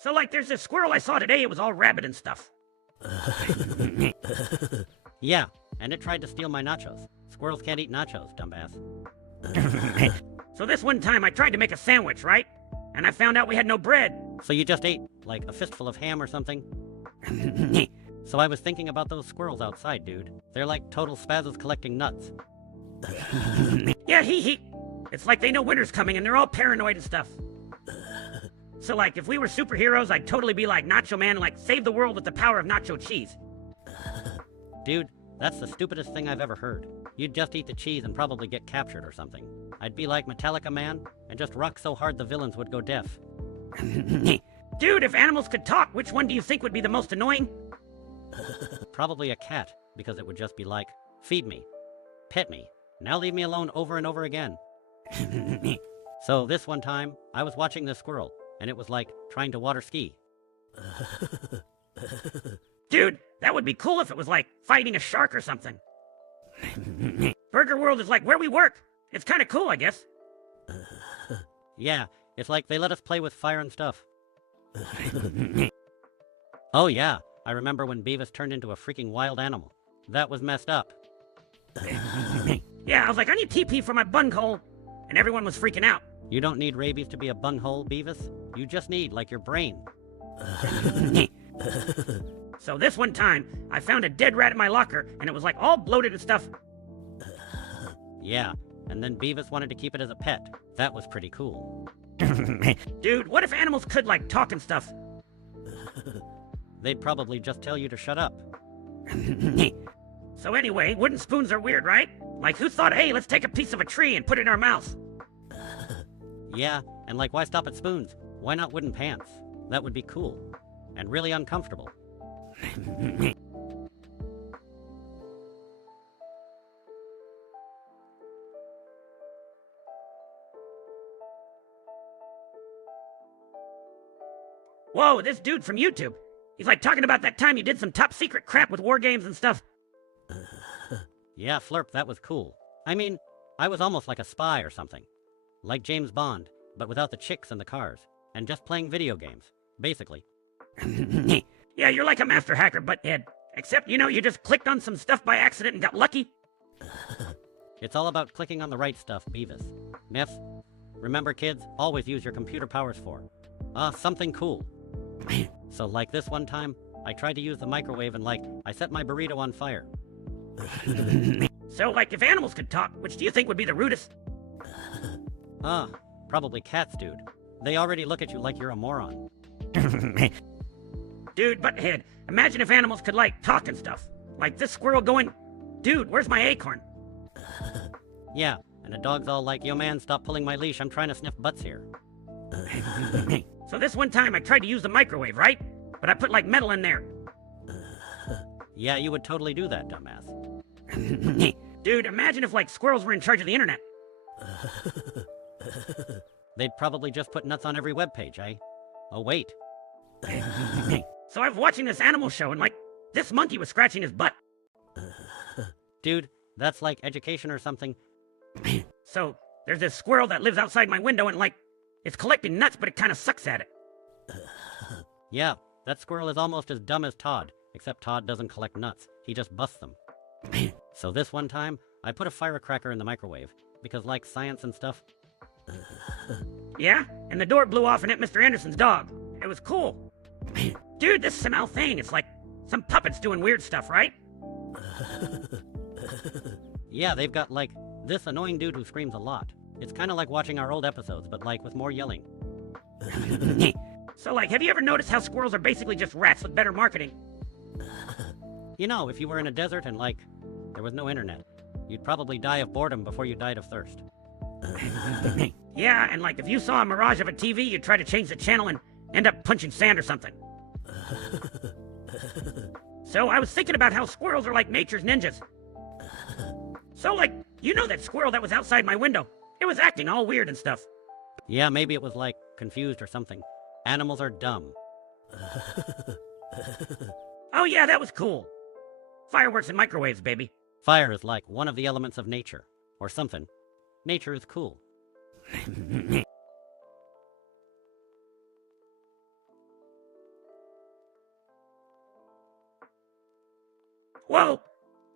So like, there's this squirrel I saw today, it was all rabid and stuff. Yeah, and it tried to steal my nachos. Squirrels can't eat nachos, dumbass. So this one time I tried to make a sandwich, right? And I found out we had no bread. So you just ate, like, a fistful of ham or something? So I was thinking about those squirrels outside, dude. They're like total spazzes collecting nuts. Yeah, it's like they know winter's coming and they're all paranoid and stuff. So like, if we were superheroes, I'd totally be like Nacho Man and like save the world with the power of nacho cheese. Dude, that's the stupidest thing I've ever heard. You'd just eat the cheese and probably get captured or something. I'd be like Metallica Man and just rock so hard the villains would go deaf. Dude, if animals could talk, which one do you think would be the most annoying? Probably a cat, because it would just be like, feed me, pet me, now leave me alone over and over again. So this one time, I was watching this squirrel, and it was like trying to water ski. Dude, that would be cool if it was like fighting a shark or something. Burger World is like where we work. It's kind of cool, I guess. Yeah, it's like they let us play with fire and stuff. Oh yeah, I remember when Beavis turned into a freaking wild animal. That was messed up. Yeah, I was like, I need TP for my bunghole. And everyone was freaking out. You don't need rabies to be a bunghole, Beavis. You just need, like, your brain. So this one time, I found a dead rat in my locker, and it was like all bloated and stuff. Yeah, and then Beavis wanted to keep it as a pet. That was pretty cool. Dude, what if animals could, like, talk and stuff? They'd probably just tell you to shut up. So anyway, wooden spoons are weird, right? Like, who thought, hey, let's take a piece of a tree and put it in our mouth? Yeah, and like, why stop at spoons? Why not wooden pants? That would be cool. And really uncomfortable. Whoa, this dude from YouTube. He's like talking about that time you did some top secret crap with war games and stuff. Yeah, Flurp, that was cool. I mean, I was almost like a spy or something. Like James Bond, but without the chicks and the cars. And just playing video games, basically. Yeah, you're like a master hacker, Butthead. Except, you just clicked on some stuff by accident and got lucky. It's all about clicking on the right stuff, Beavis. Myth. Remember, kids, always use your computer powers for something cool. So like this one time, I tried to use the microwave and like, I set my burrito on fire. So like, if animals could talk, which do you think would be the rudest? Probably cats, dude. They already look at you like you're a moron. Dude, Butthead, imagine if animals could like talk and stuff. Like this squirrel going, dude, where's my acorn? Yeah, and a dog's all like, yo man, stop pulling my leash, I'm trying to sniff butts here. So this one time I tried to use the microwave, right? But I put like metal in there. Yeah, you would totally do that, dumbass. Dude, imagine if like squirrels were in charge of the internet. They'd probably just put nuts on every webpage, eh? Oh, wait. So I was watching this animal show and like, this monkey was scratching his butt. Dude, that's like education or something. So there's this squirrel that lives outside my window and like, it's collecting nuts, but it kind of sucks at it. Yeah, that squirrel is almost as dumb as Todd, except Todd doesn't collect nuts. He just busts them. So this one time, I put a firecracker in the microwave, because like science and stuff. Yeah, and the door blew off and hit Mr. Anderson's dog. It was cool. Dude, this smell thing, it's like some puppets doing weird stuff, right? Yeah, they've got like this annoying dude who screams a lot. It's kind of like watching our old episodes, but like with more yelling. So like, have you ever noticed how squirrels are basically just rats with better marketing? You know, if you were in a desert and like, there was no internet, you'd probably die of boredom before you died of thirst. Yeah, and like if you saw a mirage of a TV, you'd try to change the channel and end up punching sand or something. So I was thinking about how squirrels are like nature's ninjas. So like, that squirrel that was outside my window, it was acting all weird and stuff. Yeah, maybe it was like confused or something. Animals are dumb. Oh yeah, that was cool. Fireworks and microwaves, baby. Fire is like one of the elements of nature, or something. Nature is cool. Whoa!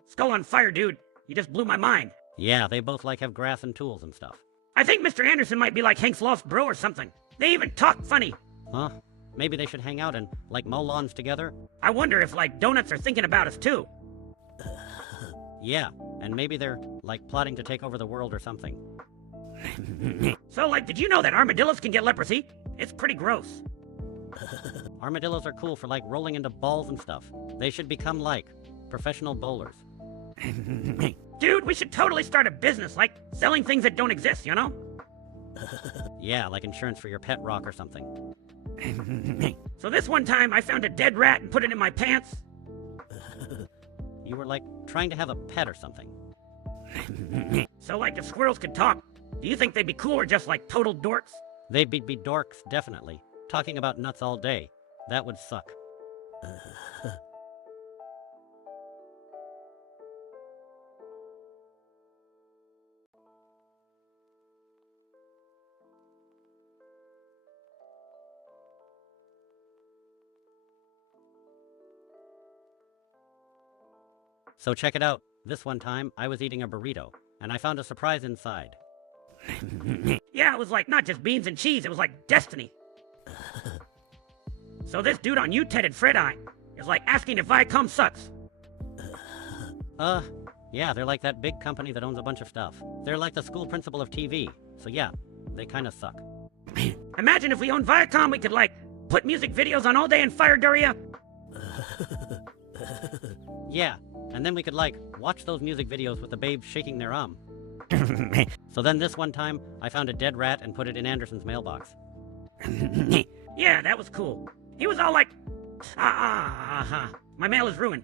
Skull on fire, dude. You just blew my mind. Yeah, they both like have grass and tools and stuff. I think Mr. Anderson might be like Hank's lost bro or something. They even talk funny. Huh? Maybe they should hang out and, like, mow lawns together? I wonder if, like, donuts are thinking about us too. Yeah, and maybe they're, like, plotting to take over the world or something. So, like, did you know that armadillos can get leprosy? It's pretty gross. Armadillos are cool for, like, rolling into balls and stuff. They should become, like, professional bowlers. Dude, we should totally start a business, like selling things that don't exist, you know? Yeah, like insurance for your pet rock or something. So this one time, I found a dead rat and put it in my pants. You were, like, trying to have a pet or something. So, like, if squirrels could talk, do you think they'd be cool or just, like, total dorks? They'd be dorks, definitely. Talking about nuts all day. That would suck. So check it out. This one time, I was eating a burrito, and I found a surprise inside. Yeah, it was like not just beans and cheese, it was like destiny. So this dude on You-Ted Fred Eye is like asking if Viacom sucks. Yeah, they're like that big company that owns a bunch of stuff. They're like the school principal of TV, so yeah, they kinda suck. Imagine if we owned Viacom, we could like put music videos on all day and fire Doria. Yeah, and then we could like watch those music videos with the babes shaking their So then this one time, I found a dead rat and put it in Anderson's mailbox. Yeah, that was cool. He was all like, my mail is ruined.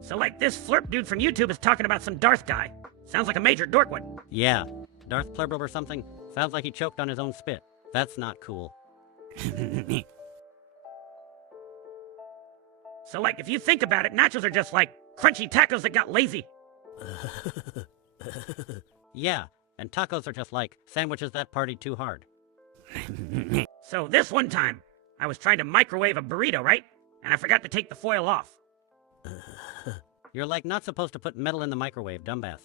So like this flirp dude from YouTube is talking about some Darth guy. Sounds like a major dork one. Yeah, Darth Plurble or something. Sounds like he choked on his own spit. That's not cool. So like if you think about it, nachos are just like crunchy tacos that got lazy. Yeah, and tacos are just like sandwiches that partied too hard. So this one time, I was trying to microwave a burrito, right? And I forgot to take the foil off. You're like not supposed to put metal in the microwave, dumbass.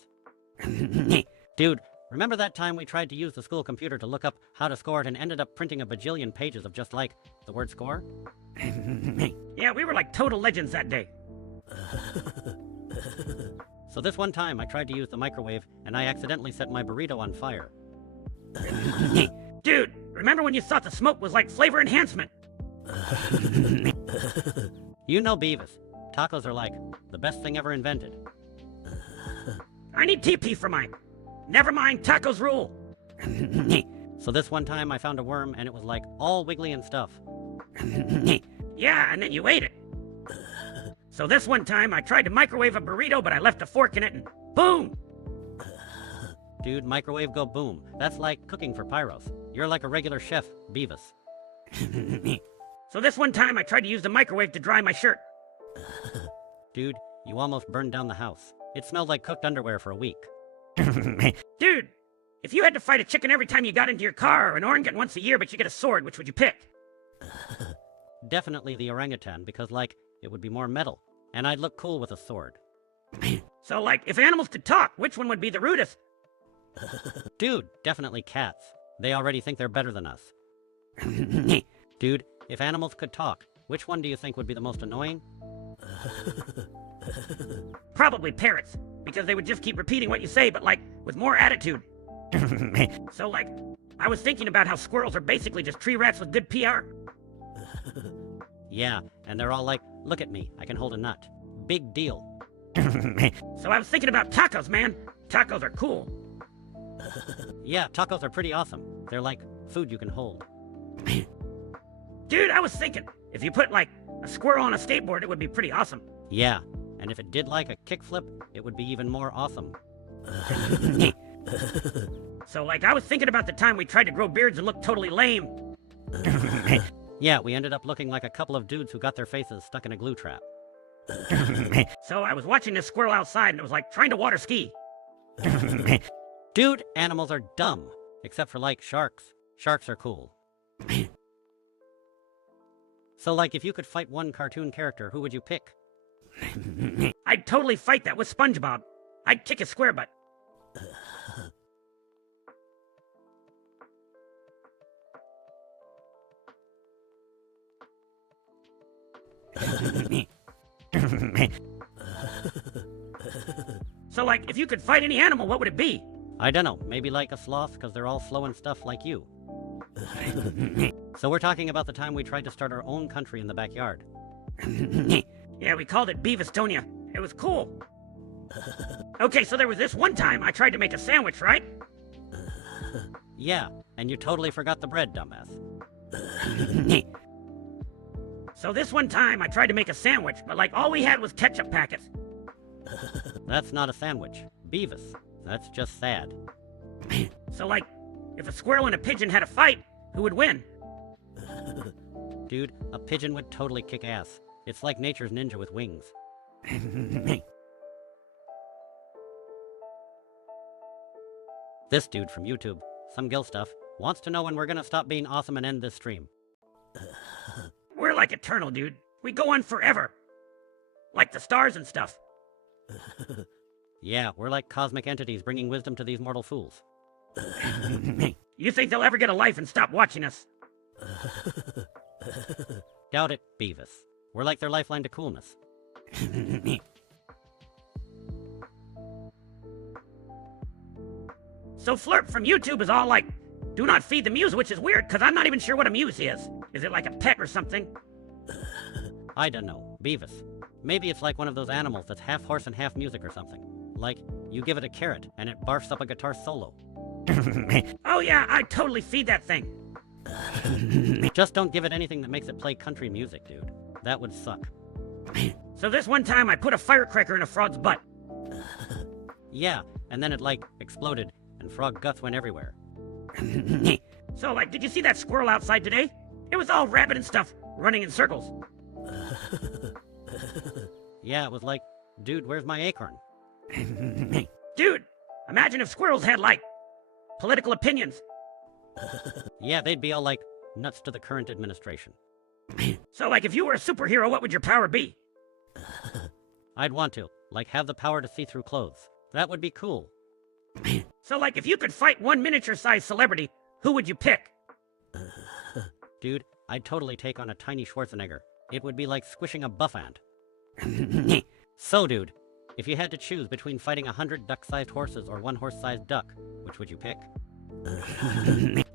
Dude, remember that time we tried to use the school computer to look up how to score it and ended up printing a bajillion pages of just like the word score? Yeah, we were like total legends that day. So this one time I tried to use the microwave and I accidentally set my burrito on fire. Dude, remember when you thought the smoke was like flavor enhancement? You know Beavis. Tacos are like the best thing ever invented. I need TP for mine. Never mind, tacos rule. So this one time I found a worm and it was like all wiggly and stuff. Yeah, and then you ate it. So this one time I tried to microwave a burrito, but I left a fork in it and boom! Dude, microwave go boom. That's like cooking for pyros. You're like a regular chef, Beavis. So this one time I tried to use the microwave to dry my shirt. Dude, you almost burned down the house. It smelled like cooked underwear for a week. Dude, if you had to fight a chicken every time you got into your car, or an orangutan once a year but you get a sword, which would you pick? Definitely the orangutan, because, like, it would be more metal, and I'd look cool with a sword. So, like, if animals could talk, which one would be the rudest? Dude, definitely cats. They already think they're better than us. Dude, if animals could talk, which one do you think would be the most annoying? Probably parrots, because they would just keep repeating what you say, but, like, with more attitude. So, like, I was thinking about how squirrels are basically just tree rats with good PR. Yeah, and they're all like, look at me, I can hold a nut. Big deal. So I was thinking about tacos, man. Tacos are cool. Yeah, tacos are pretty awesome. They're like food you can hold. Dude, I was thinking, if you put, like, a squirrel on a skateboard, it would be pretty awesome. Yeah, and if it did like a kickflip, it would be even more awesome. So, like, I was thinking about the time we tried to grow beards and look totally lame. Yeah, we ended up looking like a couple of dudes who got their faces stuck in a glue trap. So I was watching this squirrel outside and it was like trying to water ski. Dude, animals are dumb. Except for, like, sharks. Sharks are cool. So, like, if you could fight one cartoon character, who would you pick? I'd totally fight that with SpongeBob. I'd kick his square butt. So, like, if you could fight any animal, what would it be? I dunno, maybe like a sloth, because they're all slow and stuff like you. So we're talking about the time we tried to start our own country in the backyard. Yeah, we called it Beavistonia. It was cool. Okay, so there was this one time I tried to make a sandwich, right? Yeah, and you totally forgot the bread, dumbass. So this one time I tried to make a sandwich, but like all we had was ketchup packets. That's not a sandwich. Beavis. That's just sad. So like, if a squirrel and a pigeon had a fight, who would win? Dude, a pigeon would totally kick ass. It's like nature's ninja with wings. This dude from YouTube, some Gil stuff, wants to know when we're gonna stop being awesome and end this stream. We're like eternal, dude. We go on forever. Like the stars and stuff. Yeah, we're like cosmic entities bringing wisdom to these mortal fools. You think they'll ever get a life and stop watching us? Doubt it, Beavis. We're like their lifeline to coolness. So Flirp from YouTube is all like, do not feed the muse, which is weird, because I'm not even sure what a muse is. Is it like a pet or something? I don't know. Beavis. Maybe it's like one of those animals that's half horse and half music or something. Like, you give it a carrot, and it barfs up a guitar solo. Oh yeah, I'd totally feed that thing. Just don't give it anything that makes it play country music, dude. That would suck. So this one time I put a firecracker in a frog's butt. Yeah, and then it, like, exploded, and frog guts went everywhere. So, like, did you see that squirrel outside today? It was all rabid and stuff, running in circles. Yeah, it was like, dude, where's my acorn? Dude, imagine if squirrels had, like, political opinions. Yeah, they'd be all like, nuts to the current administration. So, like, if you were a superhero, what would your power be? I'd want to, like, have the power to see through clothes. That would be cool. So, like, if you could fight one miniature-sized celebrity, who would you pick? Dude, I'd totally take on a tiny Schwarzenegger. It would be like squishing a buff ant. So, dude, if you had to choose between fighting 100 duck-sized horses or one horse-sized duck, which would you pick?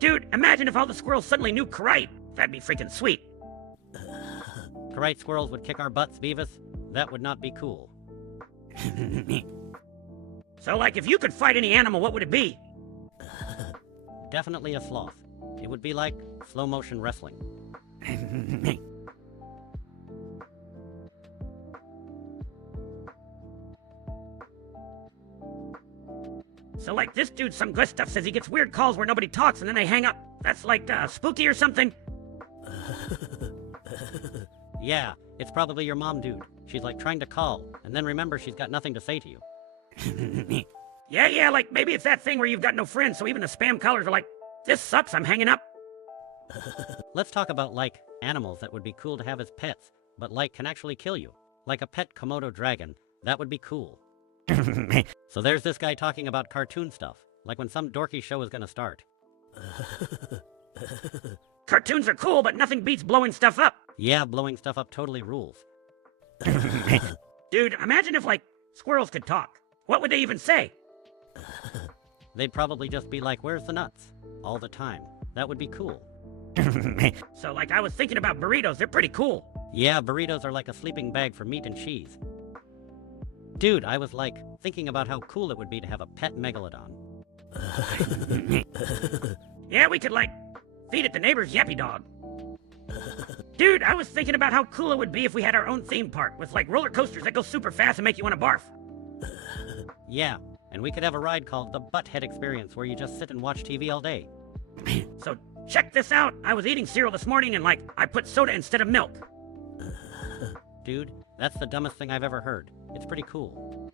Dude, imagine if all the squirrels suddenly knew karate. That'd be freaking sweet. Karate squirrels would kick our butts, Beavis? That would not be cool. So, like, if you could fight any animal, what would it be? Definitely a sloth. It would be like slow-motion wrestling. So, like, this dude, some good stuff, says he gets weird calls where nobody talks and then they hang up. That's like, spooky or something? Yeah, it's probably your mom, dude. She's like trying to call, and then remember she's got nothing to say to you. Yeah, like, maybe it's that thing where you've got no friends, so even the spam callers are like, this sucks, I'm hanging up. Let's talk about, like, animals that would be cool to have as pets, but, like, can actually kill you. Like a pet Komodo dragon. That would be cool. So there's this guy talking about cartoon stuff, like when some dorky show is gonna start. Cartoons are cool, but nothing beats blowing stuff up. Yeah, blowing stuff up totally rules. Dude, imagine if, like, squirrels could talk. What would they even say? They'd probably just be like, where's the nuts? All the time. That would be cool. So, like, I was thinking about burritos. They're pretty cool. Yeah, burritos are like a sleeping bag for meat and cheese. Dude, I was like, thinking about how cool it would be to have a pet megalodon. Yeah, we could, like, feed it the neighbor's yappy dog. Dude, I was thinking about how cool it would be if we had our own theme park with, like, roller coasters that go super fast and make you want to barf. Yeah, and we could have a ride called the Butthead Experience where you just sit and watch TV all day. So, check this out. I was eating cereal this morning and, like, I put soda instead of milk. Dude, that's the dumbest thing I've ever heard. It's pretty cool.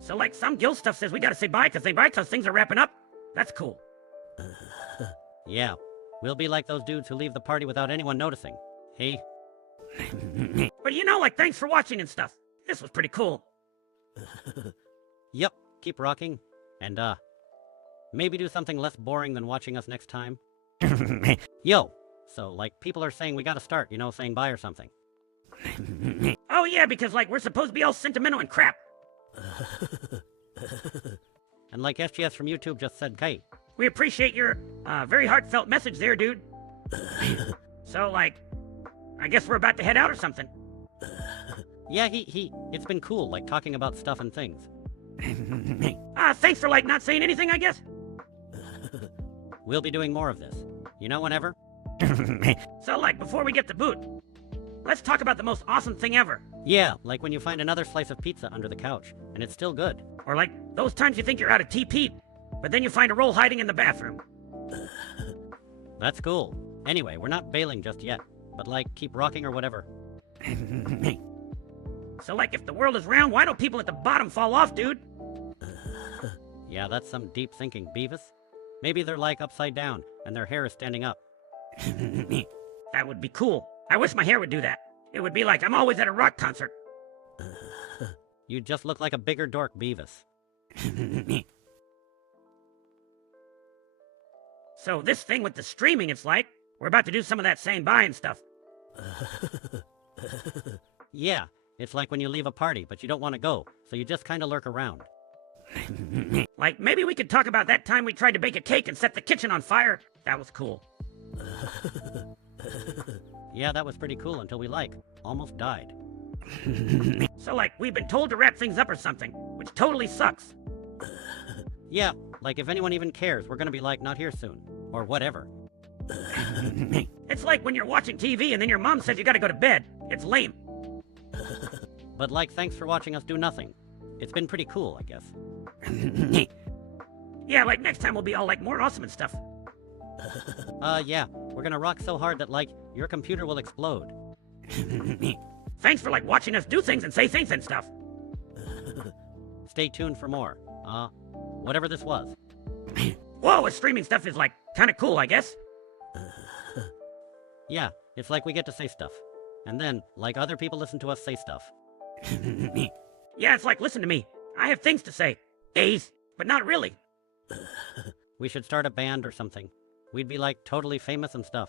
So, like, some Gil stuff says we gotta say bye because things are wrapping up. That's cool. Yeah, we'll be like those dudes who leave the party without anyone noticing. Hey? But you know, like, thanks for watching and stuff. This was pretty cool. Yep, keep rocking. And, maybe do something less boring than watching us next time. Yo, so, like, people are saying we gotta start, saying bye or something. Oh, yeah, because, like, we're supposed to be all sentimental and crap. And like SGS from YouTube just said, Kate. We appreciate your very heartfelt message there, dude. So, like, I guess we're about to head out or something. Yeah, it's been cool, like, talking about stuff and things. Thanks for, like, not saying anything, I guess. We'll be doing more of this. Whenever. So, like, before we get to boot, let's talk about the most awesome thing ever. Yeah, like when you find another slice of pizza under the couch, and it's still good. Or like, those times you think you're out of TP, but then you find a roll hiding in the bathroom. That's cool. Anyway, we're not bailing just yet, but like, keep rocking or whatever. So like, if the world is round, why don't people at the bottom fall off, dude? Yeah, that's some deep thinking, Beavis. Maybe they're like upside down, and their hair is standing up. That would be cool. I wish my hair would do that. It would be like I'm always at a rock concert. You just look like a bigger dork, Beavis. So this thing with the streaming, it's like, we're about to do some of that saying bye and stuff. Yeah, it's like when you leave a party, but you don't want to go, so you just kind of lurk around. Like, maybe we could talk about that time we tried to bake a cake and set the kitchen on fire. That was cool. Yeah, that was pretty cool until we, like, almost died. So, like, we've been told to wrap things up or something, which totally sucks. Yeah, like if anyone even cares, we're gonna be like, not here soon. Or whatever. It's like when you're watching TV and then your mom says you gotta go to bed. It's lame. But like, thanks for watching us do nothing. It's been pretty cool, I guess. Yeah, like next time we'll be all like more awesome and stuff. Yeah, we're gonna rock so hard that like, your computer will explode. Thanks for like watching us do things and say things and stuff. Stay tuned for more. Whatever this was. Whoa, this streaming stuff is like kinda cool, I guess. Yeah, it's like we get to say stuff. And then, like other people listen to us say stuff. Yeah, it's like, listen to me. I have things to say. Days, but not really. We should start a band or something. We'd be like totally famous and stuff.